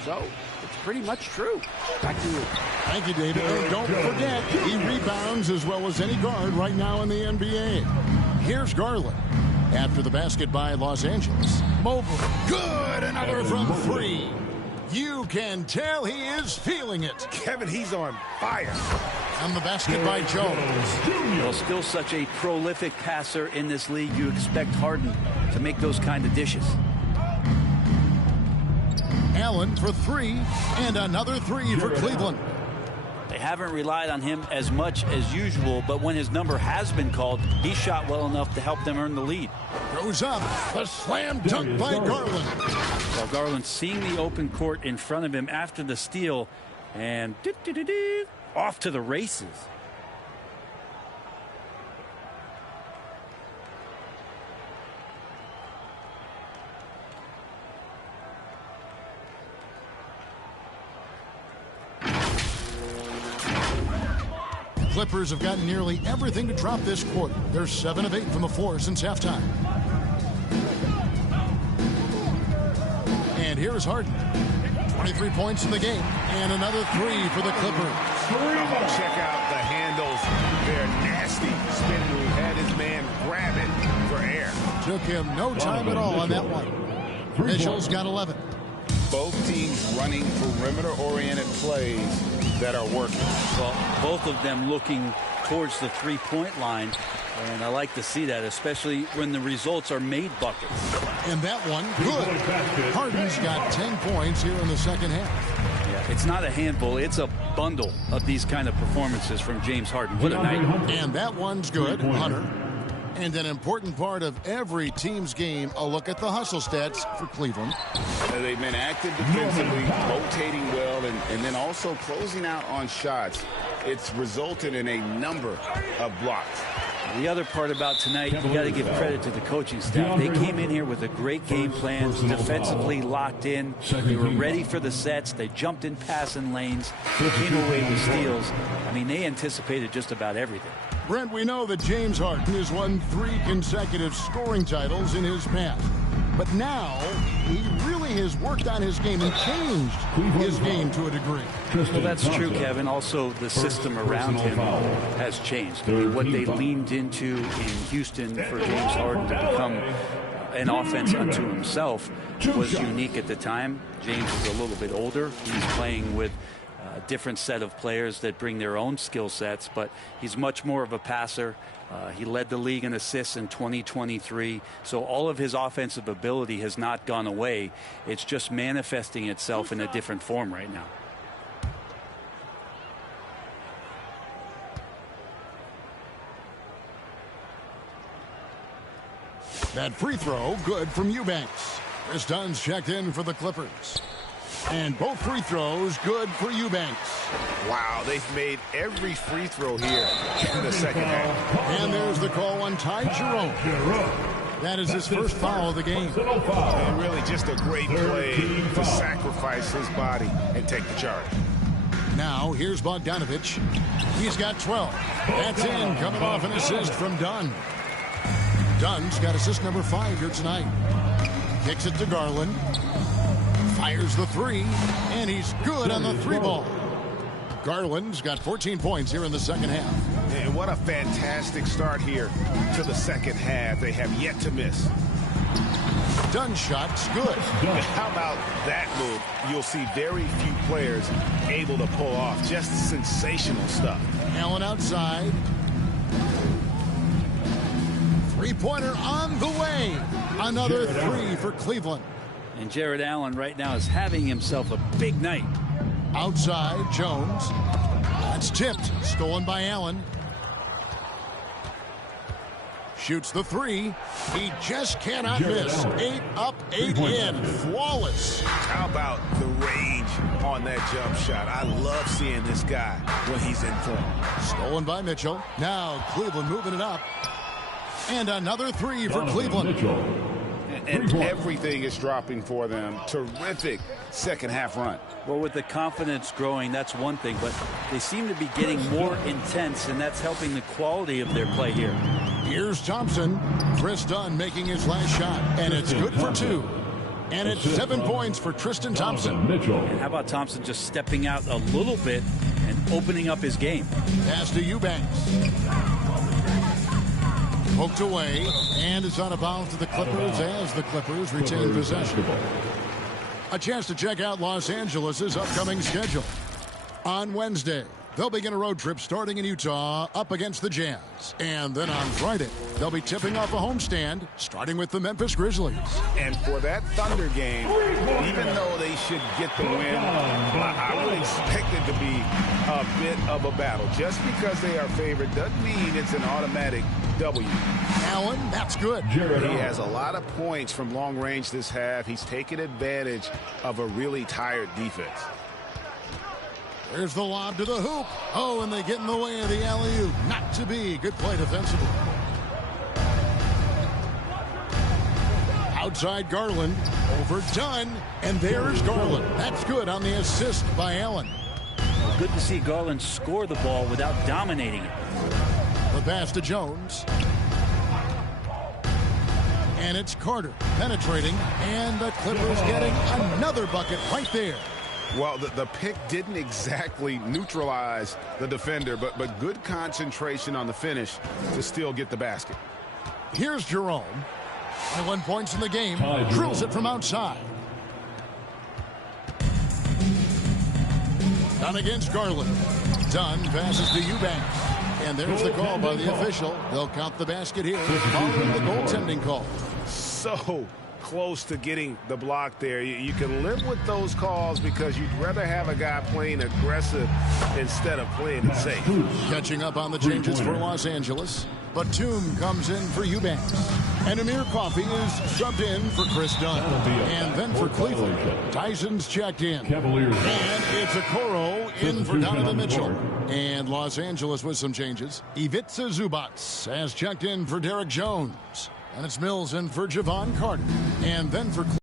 So, it's pretty much true. Back to you. Thank you, David. And don't forget, he rebounds as well as any guard right now in the NBA. Here's Garland. After the basket by Los Angeles. Mobley. Good! Another from 3. You can tell he is feeling it. Kevin, he's on fire. And the basket by Jones. Well, still such a prolific passer in this league. You expect Harden to make those kind of dishes. Allen for 3, and another 3 for Cleveland. They haven't relied on him as much as usual, but when his number has been called, he shot well enough to help them earn the lead. Goes up, the slam dunk by Garland. Well, Garland seeing the open court in front of him after the steal, and off to the races. Clippers have gotten nearly everything to drop this quarter. They're 7 of 8 from the floor since halftime. And here's Harden. 23 points in the game. And another 3 for the Clippers. Check out the handles. They're nasty. Spin move. Had his man grab it for air. Took him no time at all on that one. Mitchell's got 11. Both teams running perimeter-oriented plays that are working. Well, both of them looking towards the three-point line, and I like to see that, especially when the results are made buckets. And that one, good. Harden's got 10 points here in the second half. Yeah, it's not a handful, it's a bundle of these kind of performances from James Harden. What a night. And that one's good, Hunter. And an important part of every team's game, a look at the hustle stats for Cleveland. They've been active defensively, rotating well, and then also closing out on shots. It's resulted in a number of blocks. The other part about tonight, you got to give credit to the coaching staff. They came in here with a great game plan, defensively locked in. They were ready for the sets. They jumped in passing lanes. They came away with steals. I mean, they anticipated just about everything. Brent, we know that James Harden has won 3 consecutive scoring titles in his past. But now, he really has worked on his game and changed his game to a degree. Well, that's true, Kevin. Also, the system around him has changed. I mean, what they leaned into in Houston for James Harden to become an offense unto himself was unique at the time. James is a little bit older. He's playing with a different set of players that bring their own skill sets, but he's much more of a passer. He led the league in assists in 2023, so all of his offensive ability has not gone away. It's just manifesting itself in a different form right now. That free throw, good from Eubanks. Chris Dunn's checked in for the Clippers. And both free throws good for Eubanks. Wow, they've made every free throw here in the second half. And there's the call on Ty Jerome. That is his first foul of the game. And really just a great play to sacrifice his body and take the charge. Now, here's Bogdanovich. He's got 12. That's in, coming off an assist from Dunn. Dunn's got assist number 5 here tonight. Kicks it to Garland. Fires the 3, and he's good on the 3-ball. Garland's got 14 points here in the second half. And what a fantastic start here to the second half. They have yet to miss. Dunn's shot's good. How about that move? You'll see very few players able to pull off just sensational stuff. Allen outside. Three-pointer on the way. Another 3 for Cleveland. And Jared Allen right now is having himself a big night. Outside, Jones. That's tipped. Stolen by Allen. Shoots the three. He just cannot miss. 8 up, 8 in. Flawless. How about the range on that jump shot? I love seeing this guy when he's in form. Stolen by Mitchell. Now Cleveland moving it up. And another three for Cleveland. And everything is dropping for them. Terrific second half run. Well, with the confidence growing, that's one thing, but they seem to be getting more intense, and that's helping the quality of their play here. Here's Thompson. Chris Dunn making his last shot, and it's good for 2. And it's 7 points for Tristan Thompson. And how about Thompson just stepping out a little bit and opening up his game? Pass to Eubanks. Poked away, and it's out of bounds to the Clippers as the Clippers retain possession. A chance to check out Los Angeles' upcoming schedule. On Wednesday, they'll begin a road trip starting in Utah up against the Jazz. And then on Friday, they'll be tipping off a homestand starting with the Memphis Grizzlies. And for that Thunder game, even though they should get the win, I would expect it to be a bit of a battle. Just because they are favored doesn't mean it's an automatic W. Allen, that's good. He has a lot of points from long range this half. He's taken advantage of a really tired defense. There's the lob to the hoop. Oh, and they get in the way of the alley-oop. Not to be. Good play defensively. Outside Garland. Overdone. And there's Garland. That's good on the assist by Allen. Well, good to see Garland score the ball without dominating it. The pass to Jones. And it's Carter penetrating. And the Clippers getting another bucket right there. Well, the pick didn't exactly neutralize the defender, but good concentration on the finish to still get the basket. Here's Jerome. 21 points in the game. Drills it from outside. Dunn against Garland. Dunn passes to Eubanks. And there's the call by the official. They'll count the basket here following the goaltending call. So close to getting the block there. You can live with those calls because you'd rather have a guy playing aggressive instead of playing it safe. Catching up on the changes for Los Angeles. Batum comes in for Eubanks. And Amir Coffey is subbed in for Chris Dunn. And then for Cleveland, Tyson's checked in. Cavaliers. And it's Okoro in for Donovan Mitchell. And Los Angeles with some changes. Ivica Zubac has checked in for Derek Jones. And it's Mills in for Javon Carter. And then for Cleveland,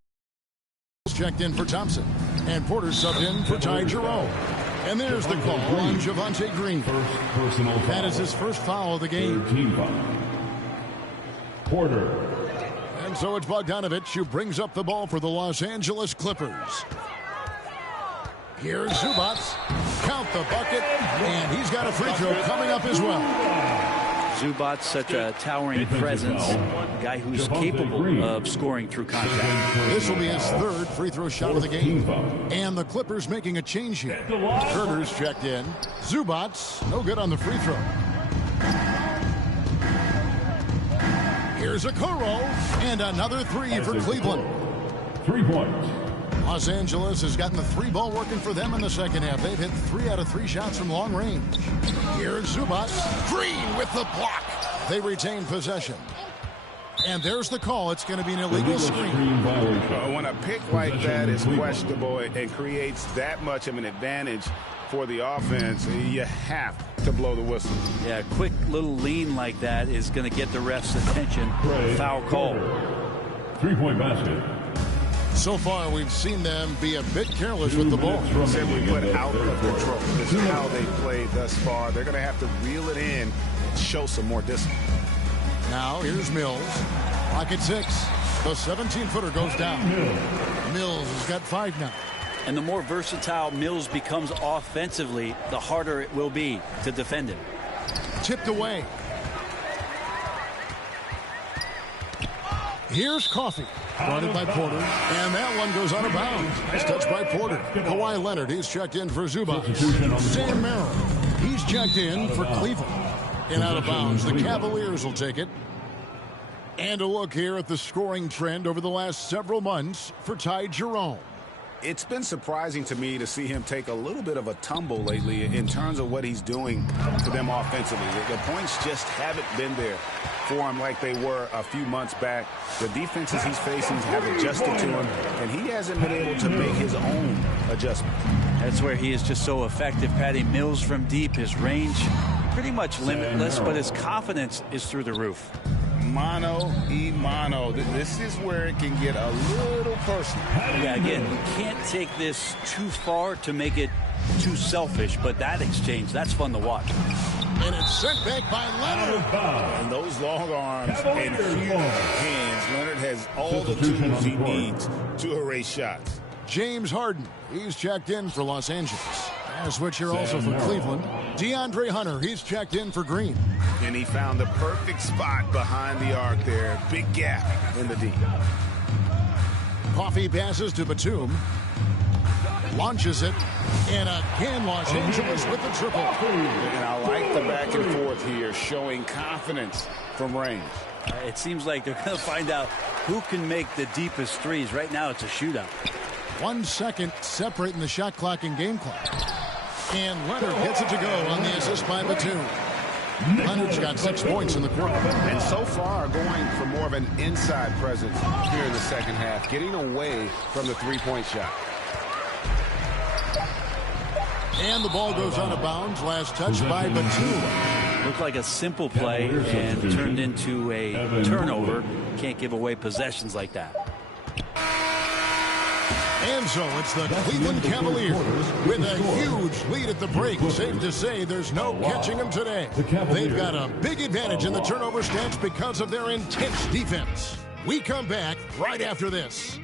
checked in for Thompson. And Porter subbed in for Ty Jerome. And there's the call on Javonte Green. That is his first foul of the game. Team foul. Porter. And so it's Bogdanovich who brings up the ball for the Los Angeles Clippers. Here's Zubac. Count the bucket. And he's got a free throw coming up as well. Zubac, such a towering presence. A guy who's capable of scoring through contact. This will be his third free throw shot of the game. And the Clippers making a change here. Curtis checked in. Zubac, no good on the free throw. Here's Okoro. And another three for Cleveland. 3 points. Los Angeles has gotten the three ball working for them in the second half. They've hit 3 out of 3 shots from long range. Here's Zubac. Green with the block. They retain possession. And there's the call. It's going to be an illegal screen. When a pick like that is questionable and creates that much of an advantage for the offense, you have to blow the whistle. Yeah, a quick little lean like that is going to get the ref's attention. Foul call. 3-point basket. So far, we've seen them be a bit careless with the ball. Simply put, out of control. This is how they played thus far. They're going to have to reel it in and show some more discipline. Now, here's Mills. Clock at 6. The 17-footer goes down. Mills has got 5 now. And the more versatile Mills becomes offensively, the harder it will be to defend him. Tipped away. Here's Coffey. Guarded by Porter. And that one goes out of bounds. Nice touch by Porter. Kawhi Leonard, he's checked in for Zubac. Sam Merrill, he's checked in for Cleveland. And out of bounds, the Cavaliers will take it. And a look here at the scoring trend over the last several months for Ty Jerome. It's been surprising to me to see him take a little bit of a tumble lately in terms of what he's doing for them offensively. The points just haven't been there for him like they were a few months back. The defenses he's facing have adjusted to him, and he hasn't been able to make his own adjustment. That's where he is just so effective. Patty Mills from deep, his range pretty much limitless, but his confidence is through the roof. Mano y mano. This is where it can get a little personal. Yeah, again, you can't take this too far to make it too selfish, but that exchange, that's fun to watch. And it's sent back by Leonard. And those long arms and huge hands. Leonard has all the tools he needs to erase shots. James Harden, he's checked in for Los Angeles. And a switch here also for Cleveland. DeAndre Hunter, he's checked in for Green. And he found the perfect spot behind the arc there. Big gap in the D. Coffee passes to Batum. Launches it. And again, Los Angeles with the triple. And I like the back and forth here, showing confidence from range. It seems like they're going to find out who can make the deepest threes. Right now, it's a shootout. 1 second separating the shot clock and game clock. And Leonard gets it to go on the assist by Batum. Leonard's got 6 points in the quarter. And so far going for more of an inside presence here in the second half, getting away from the three-point shot. And the ball goes out of bounds. Last touch by Batum. Looked like a simple play and turned into a turnover. Can't give away possessions like that. And so it's the Cleveland Cavaliers with a huge lead at the break. Safe to say there's no catching them today. They've got a big advantage in the turnover stats because of their intense defense. We come back right after this.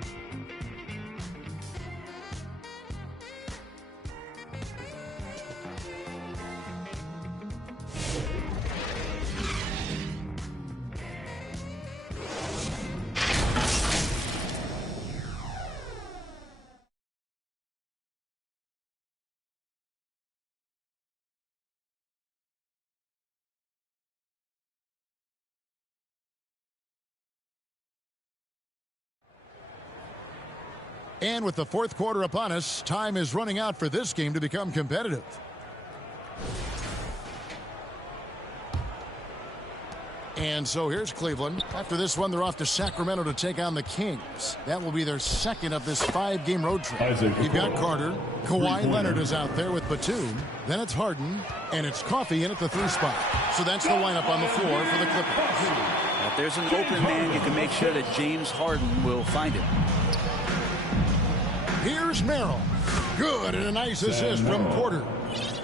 And with the fourth quarter upon us, time is running out for this game to become competitive. And so here's Cleveland. After this one, they're off to Sacramento to take on the Kings. That will be their second of this 5-game road trip. You've got Carter. Kawhi Leonard is out there with Batum. Then it's Harden. And it's Coffee in at the 3 spot. So that's the lineup on the floor for the Clippers. If there's an open man, you can make sure that James Harden will find it. Here's Merrill. Good, and a nice assist from Porter.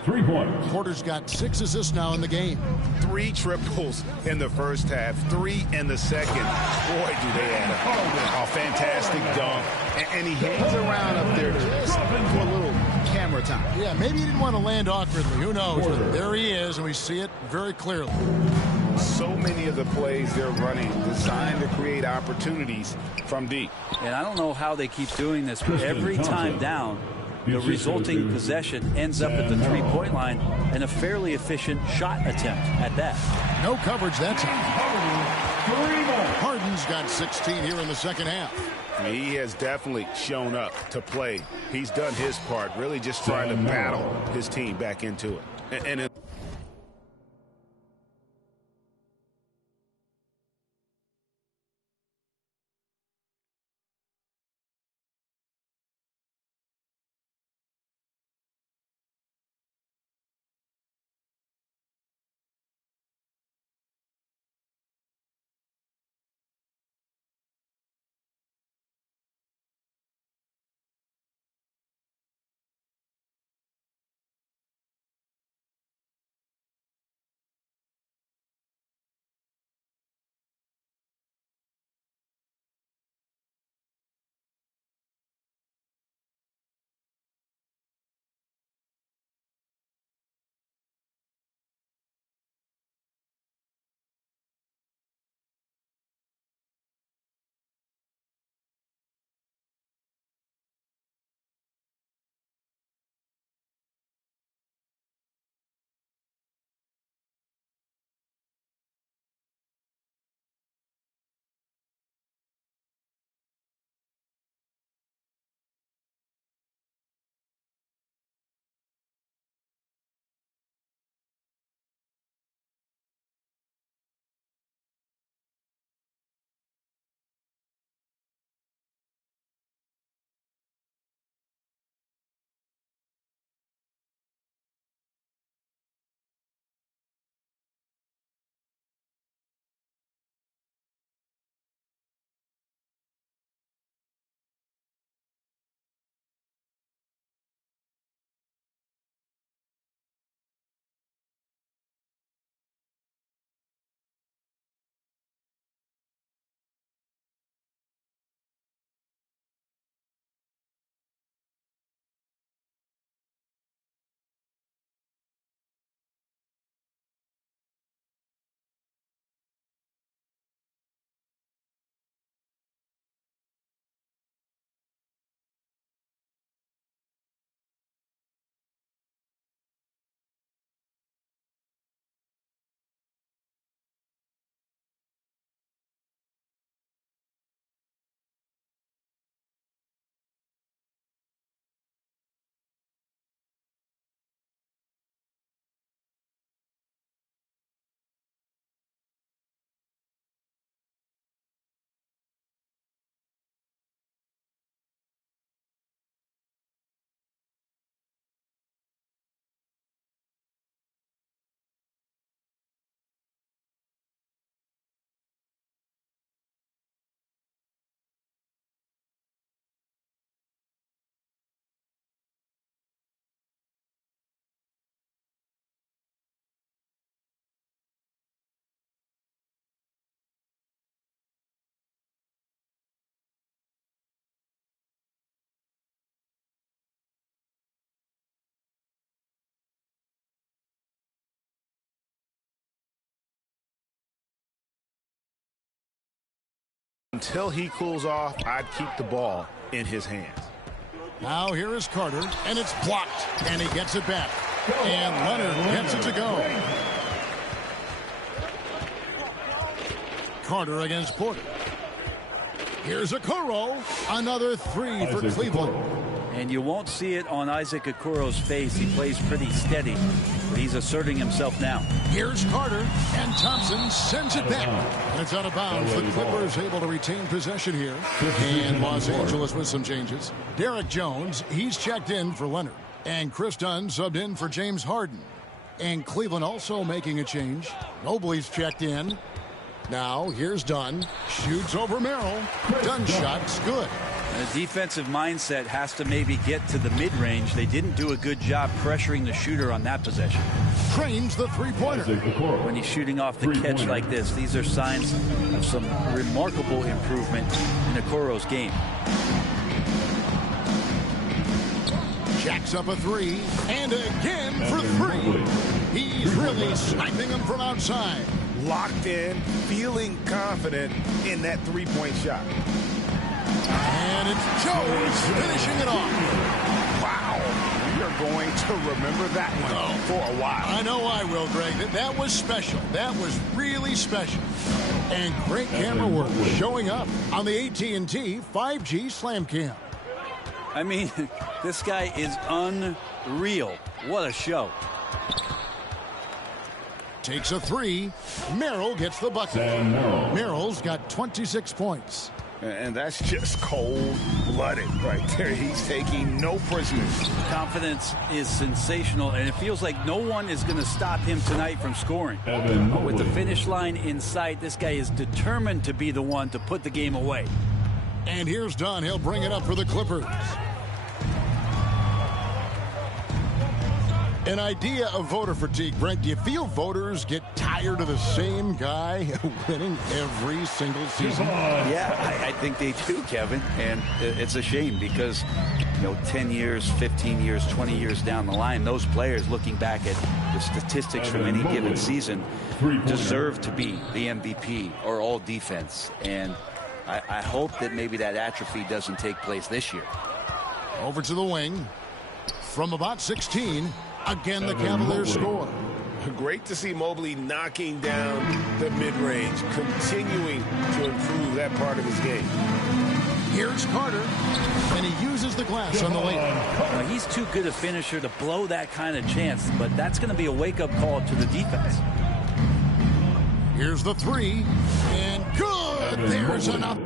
3 points. Porter's got 6 assists now in the game. 3 triples in the first half, 3 in the second. Boy, do they add up. A fantastic dunk. And he hangs around up there just for a little camera time. Yeah, maybe he didn't want to land awkwardly. Who knows? But there he is, and we see it very clearly. So many of the plays they're running designed to create opportunities from deep. And I don't know how they keep doing this, but every time down, the resulting possession ends up at the 3-point line and a fairly efficient shot attempt at that. No coverage that time. Harden's got 16 here in the second half. He has definitely shown up to play. He's done his part, really just trying to battle his team back into it. And Until he cools off, I'd keep the ball in his hands. Now here is Carter, and it's blocked, and he gets it back. And Leonard gets it to go. Carter against Porter. Here's Okoro. Another three for Cleveland. And you won't see it on Isaac Okoro's face. He plays pretty steady, but he's asserting himself now. Here's Carter, and Thompson sends it back. And it's out of bounds. The Clippers able to retain possession here. And Los Angeles with some changes. Derek Jones, he's checked in for Leonard. And Chris Dunn subbed in for James Harden. And Cleveland also making a change. Mobley's checked in. Now, here's Dunn. Shoots over Merrill. Dunn shot's good. And the defensive mindset has to maybe get to the mid-range. They didn't do a good job pressuring the shooter on that possession. Trains the three-pointer. When he's shooting off the catch like this, these are signs of some remarkable improvement in Okoro's game. Jacks up a three, and again for three. He's really sniping him from outside. Locked in, feeling confident in that three-point shot. And it's Jones finishing it off. Wow. We are going to remember that one for a while. I know I will, Greg. That was special. That was really special. And great camera work showing up on the AT&T 5G Slam Cam. I mean, this guy is unreal. What a show. Takes a three. Merrill gets the bucket. Merrill's got 26 points. And that's just cold-blooded right there. He's taking no prisoners. Confidence is sensational, and it feels like no one is going to stop him tonight from scoring. With the finish line in sight, this guy is determined to be the one to put the game away. And here's Dunn. He'll bring it up for the Clippers. An idea of voter fatigue, Brent. Do you feel voters get tired of the same guy winning every single season? Yeah, I think they do, Kevin. And it's a shame because, 10 years, 15 years, 20 years down the line, those players looking back at the statistics from any given season deserve to be the MVP or all defense. And I hope that maybe that atrophy doesn't take place this year. Over to the wing. From about 16, again the Cavaliers score. Great to see Mobley knocking down the mid-range, continuing to improve that part of his game. Here's Carter, and he uses the glass on the lane. Now, he's too good a finisher to blow that kind of chance, but that's going to be a wake-up call to the defense. Here's the three, and good! There's enough.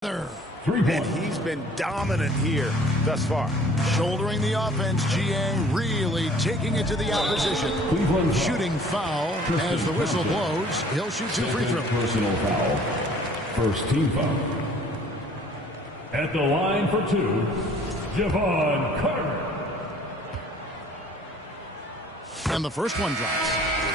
And he's been dominant here thus far. Shouldering the offense, GA really taking it to the opposition. Shooting foul as the whistle blows. He'll shoot 2 free throws. Personal foul. First team foul. At the line for 2, Javon Carter. And the first one drops.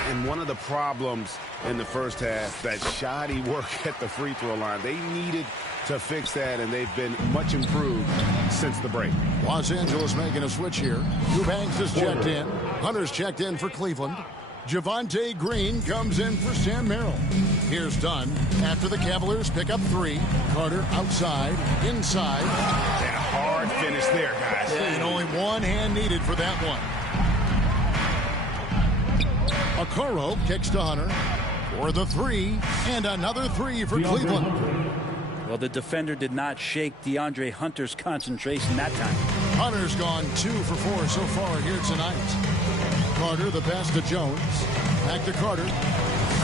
And one of the problems in the first half, that shoddy work at the free throw line. They needed to fix that, and they've been much improved since the break. Los Angeles making a switch here. Eubanks is checked in. Hunter's checked in for Cleveland. Javonte Green comes in for Sam Merrill. Here's Dunn after the Cavaliers pick up 3. Carter outside, inside. And a hard finish there, guys. And only one hand needed for that one. Okoro kicks to Hunter for the 3, and another 3 for Cleveland. Well, the defender did not shake DeAndre Hunter's concentration that time. Hunter's gone 2 for 4 so far here tonight. Carter, the pass to Jones. Back to Carter.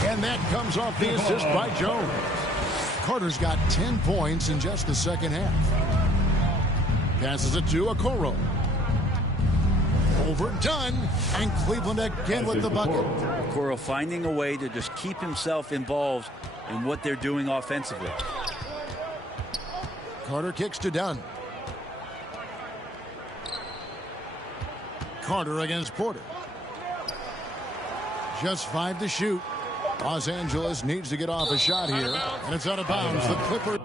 And that comes off the assist by Jones. Carter's got 10 points in just the second half. Passes it to Okoro. Overdone, and Cleveland again with the bucket. Okoro finding a way to just keep himself involved in what they're doing offensively. Carter kicks to Dunn. Carter against Porter. Just 5 to shoot. Los Angeles needs to get off a shot here, and it's out of bounds. The Clippers.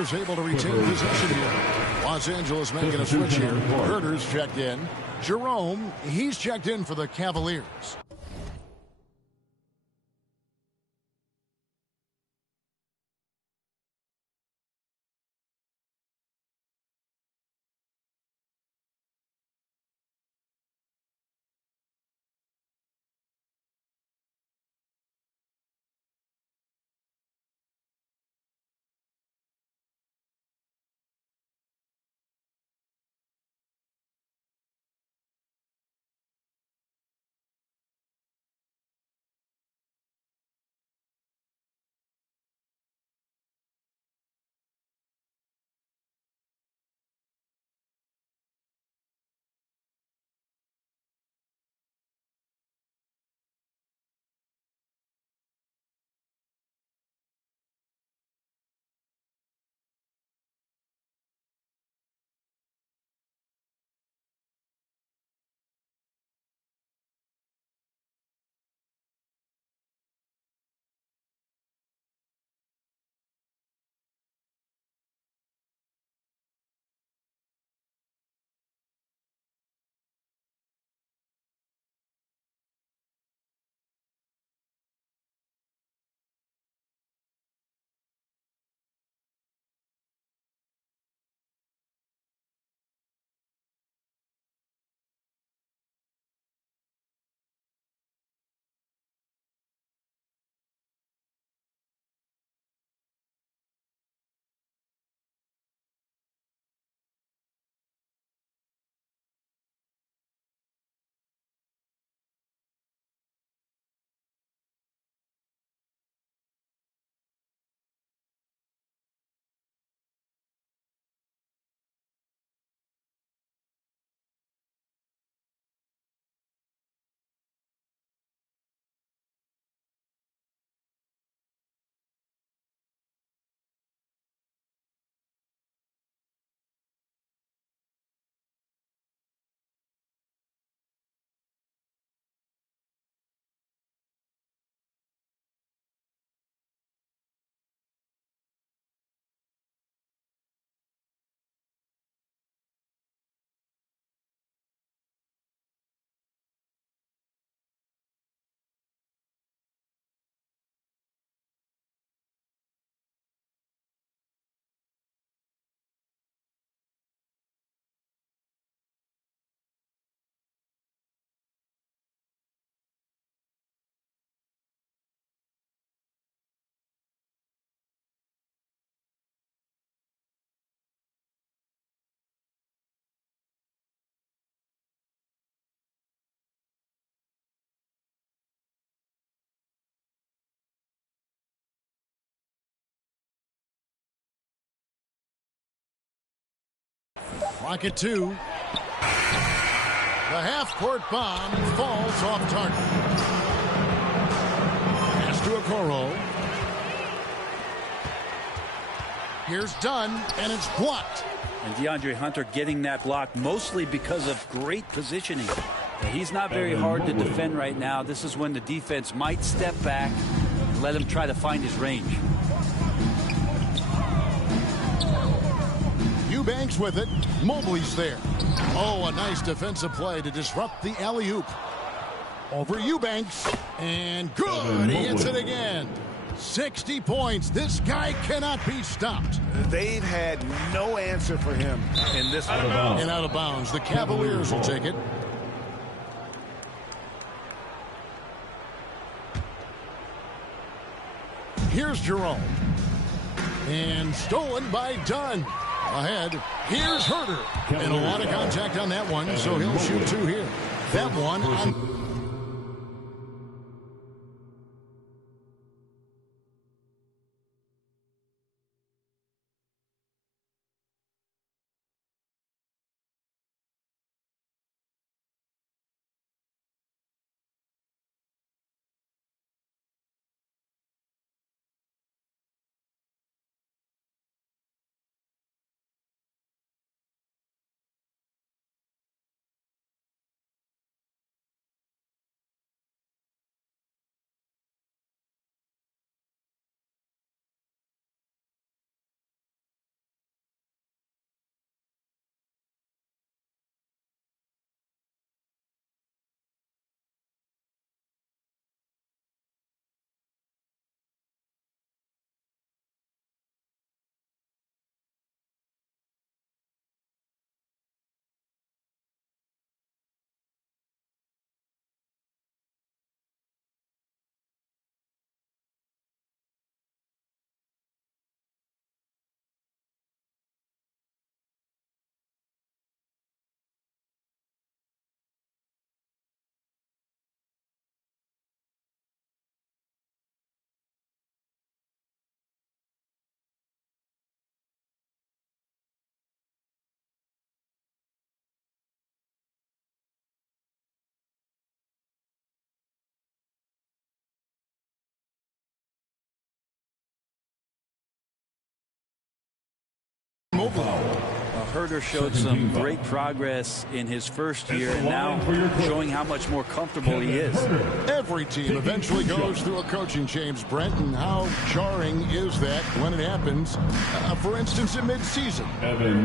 is able to retain possession here. Los Angeles making a switch here. Herter's checked in. Jerome, he's checked in for the Cavaliers. Clock at 2. The half-court bomb falls off target. Pass to Okoro. Here's Dunn, and it's blocked. And DeAndre Hunter getting that block mostly because of great positioning. He's not very hard to defend right now. This is when the defense might step back and let him try to find his range. Eubanks with it. Mobley's there. Oh, a nice defensive play to disrupt the alley-oop. Over Eubanks. And good. He hits it again. 60 points. This guy cannot be stopped. They've had no answer for him in this one. And out of bounds. The Cavaliers will take it. Here's Jerome. And stolen by Dunn. Ahead. Here's Herter. And a lot of contact on that one, so he'll shoot 2 here. That one on... Mobley. Herder showed some great progress in his first year, and now showing how much more comfortable he is. Every team eventually goes through a coaching change, Brent, and how jarring is that when it happens, for instance, in midseason?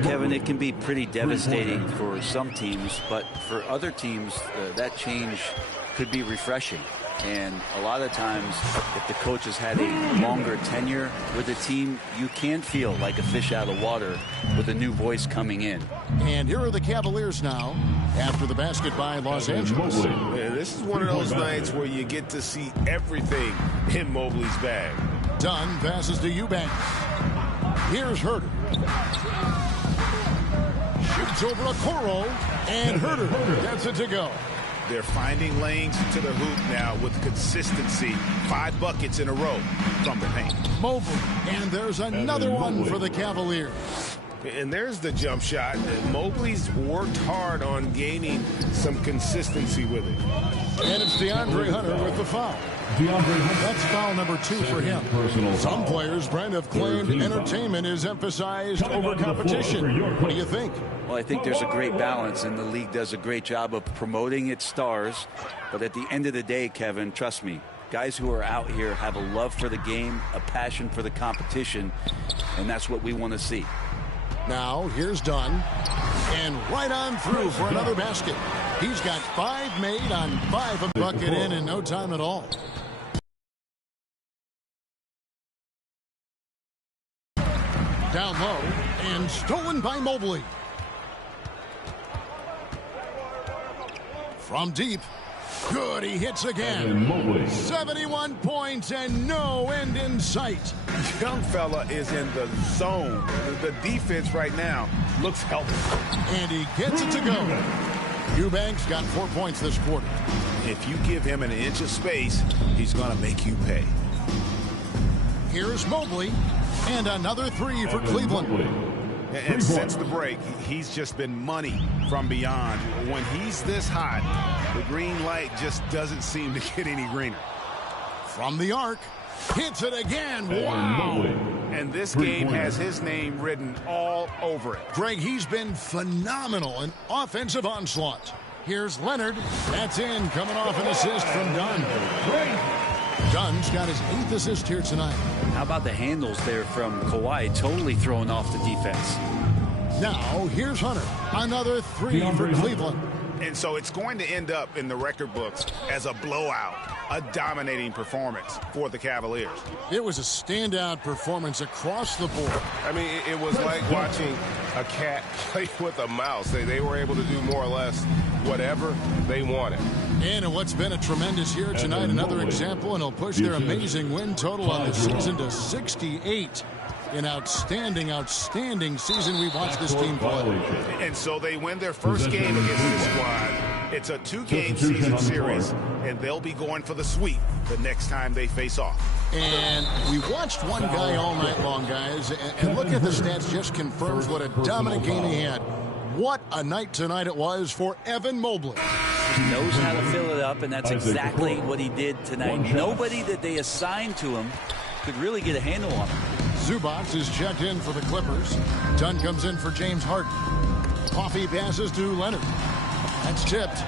Kevin, it can be pretty devastating for some teams, but for other teams, that change could be refreshing. And a lot of times, if the coach has had a longer tenure with a team, you can feel like a fish out of water with a new voice coming in. And here are the Cavaliers now after the basket by Los Angeles. Man, this is one of those nights where you get to see everything in Mobley's bag. Dunn passes to Eubanks. Here's Herder. Shoots over a Okoro, and Herder gets it to go. They're finding lanes to the hoop now with consistency. 5 buckets in a row from the paint. Mobley, and there's another one for the Cavaliers. And there's the jump shot. Mobley's worked hard on gaining some consistency with it. And it's DeAndre Hunter with the foul. That's foul number 2 for him. Some players, Brent, have claimed entertainment is emphasized over competition. What do you think? Well, I think there's a great balance, and the league does a great job of promoting its stars. But at the end of the day, Kevin, trust me, guys who are out here have a love for the game, a passion for the competition, and that's what we want to see. Now, here's Dunn, and right on through for another basket. He's got 5 made on 5, a bucket in no time at all. Down low, and stolen by Mobley. From deep. Good, he hits again. 71 points and no end in sight. Young fella is in the zone. The defense right now looks healthy. And he gets it to go. Eubanks got 4 points this quarter. If you give him an inch of space, he's going to make you pay. Here's Mobley, and another 3 for Cleveland. And since the break, he's just been money from beyond. When he's this hot, the green light just doesn't seem to get any greener. From the arc, hits it again. Wow. And this game has his name written all over it. Greg, he's been phenomenal in offensive onslaught. Here's Leonard. That's in, coming off an assist from Dunn. Dunn's got his 8th assist here tonight. How about the handles there from Kawhi, totally throwing off the defense. Now, here's Hunter. Another 3 for Cleveland. And so it's going to end up in the record books as a blowout, a dominating performance for the Cavaliers. It was a standout performance across the board. I mean, it was like watching a cat play with a mouse. They were able to do more or less whatever they wanted. And in what's been a tremendous year tonight, another example, and it'll push their amazing win total on the season to 68. An outstanding, outstanding season we've watched this team play. And so they win their first game against this squad. It's a 2-game season series, and they'll be going for the sweep the next time they face off. And we watched one guy all night long, guys, and look at the stats, just confirms what a dominant game he had. What a night tonight it was for Evan Mobley. He knows how to fill it up, and that's exactly what he did tonight. Nobody that they assigned to him could really get a handle on him. Zubac is checked in for the Clippers. Dunn comes in for James Harden. Coffee passes to Leonard. That's tipped.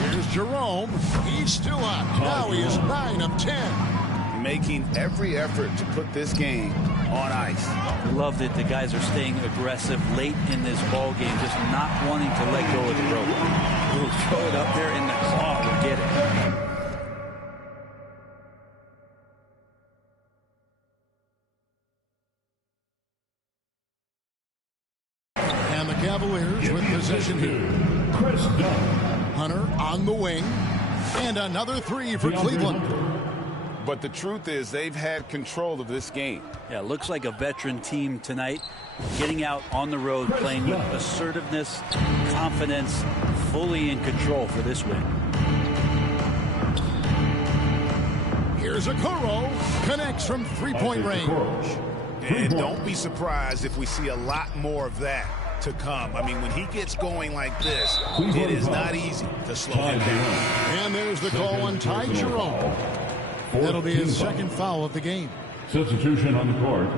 Here's Jerome. He's still up. Now he is 9 of 10. Making every effort to put this game on ice. Love that the guys are staying aggressive late in this ball game, just not wanting to let go of the rope. We'll throw it up there in the claw. We'll get it. Cavaliers with possession here. Chris Dunn. Hunter on the wing. And another 3 for Cleveland. But the truth is they've had control of this game. Yeah, looks like a veteran team tonight. Getting out on the road, playing with assertiveness, confidence, fully in control for this win. Here's Okoro. Connects from 3-point range. And don't be surprised if we see a lot more of that to come. I mean, when he gets going like this, it is not easy to slow him down. And there's the call on Ty Jerome. That'll be his second foul of the game. Substitution on the court.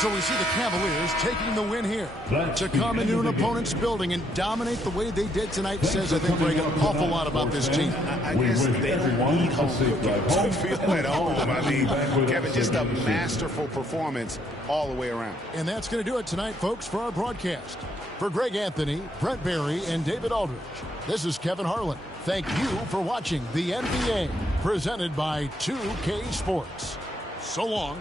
So we see the Cavaliers taking the win here. To come into an opponent's building and dominate the way they did tonight says, I think, Greg, an awful lot about this team. I guess they don't need home cooking to feel at home. I mean, Kevin, just a masterful performance all the way around. And that's going to do it tonight, folks, for our broadcast. For Greg Anthony, Brent Barry, and David Aldridge, this is Kevin Harlan. Thank you for watching the NBA, presented by 2K Sports. So long.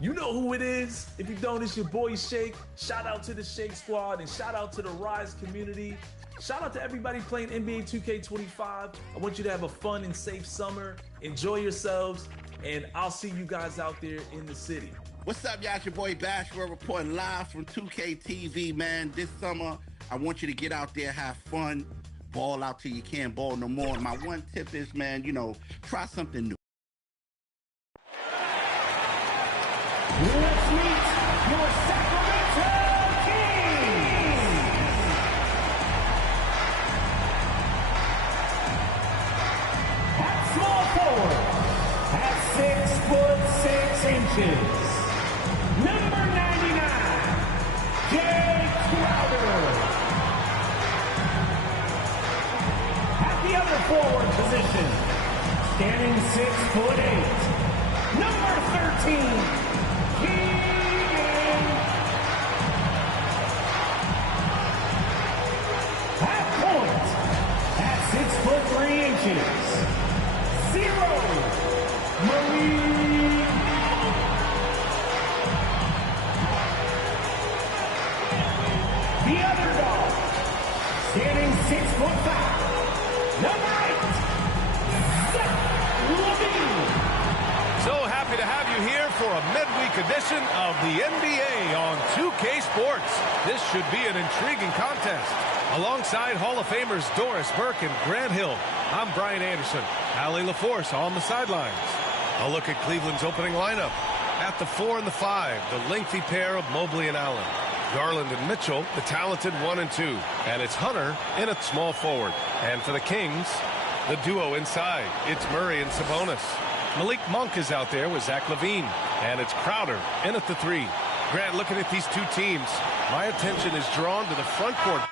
You know who it is. If you don't, it's your boy Shake. Shout out to the Shake Squad and shout out to the Rise community. Shout out to everybody playing NBA 2K25. I want you to have a fun and safe summer. Enjoy yourselves, and I'll see you guys out there in the city. What's up, y'all? It's your boy Bashford reporting live from 2K TV, man. This summer, I want you to get out there, have fun, ball out till you can't ball no more. And my one tip is, man, try something new. Let's meet your Sacramento Kings. At small forward, at 6'6" number 99, Jay Crowder. At the other forward position, standing 6'8", number 13. At point, at 6'3", 0, Marie. The underdog, standing 6'5", number 8, Zach Levine. So happy to have you here for a midweek edition of the NBA on 2K Sports. This should be an intriguing contest. Alongside Hall of Famers Doris Burke and Grant Hill, I'm Brian Anderson. Allie LaForce on the sidelines. A look at Cleveland's opening lineup. At the 4 and the 5, the lengthy pair of Mobley and Allen. Garland and Mitchell, the talented 1 and 2. And it's Hunter in at small forward. And for the Kings, the duo inside. It's Murray and Sabonis. Malik Monk is out there with Zach Levine. And it's Crowder in at the 3. Grant, looking at these two teams, my attention is drawn to the front court.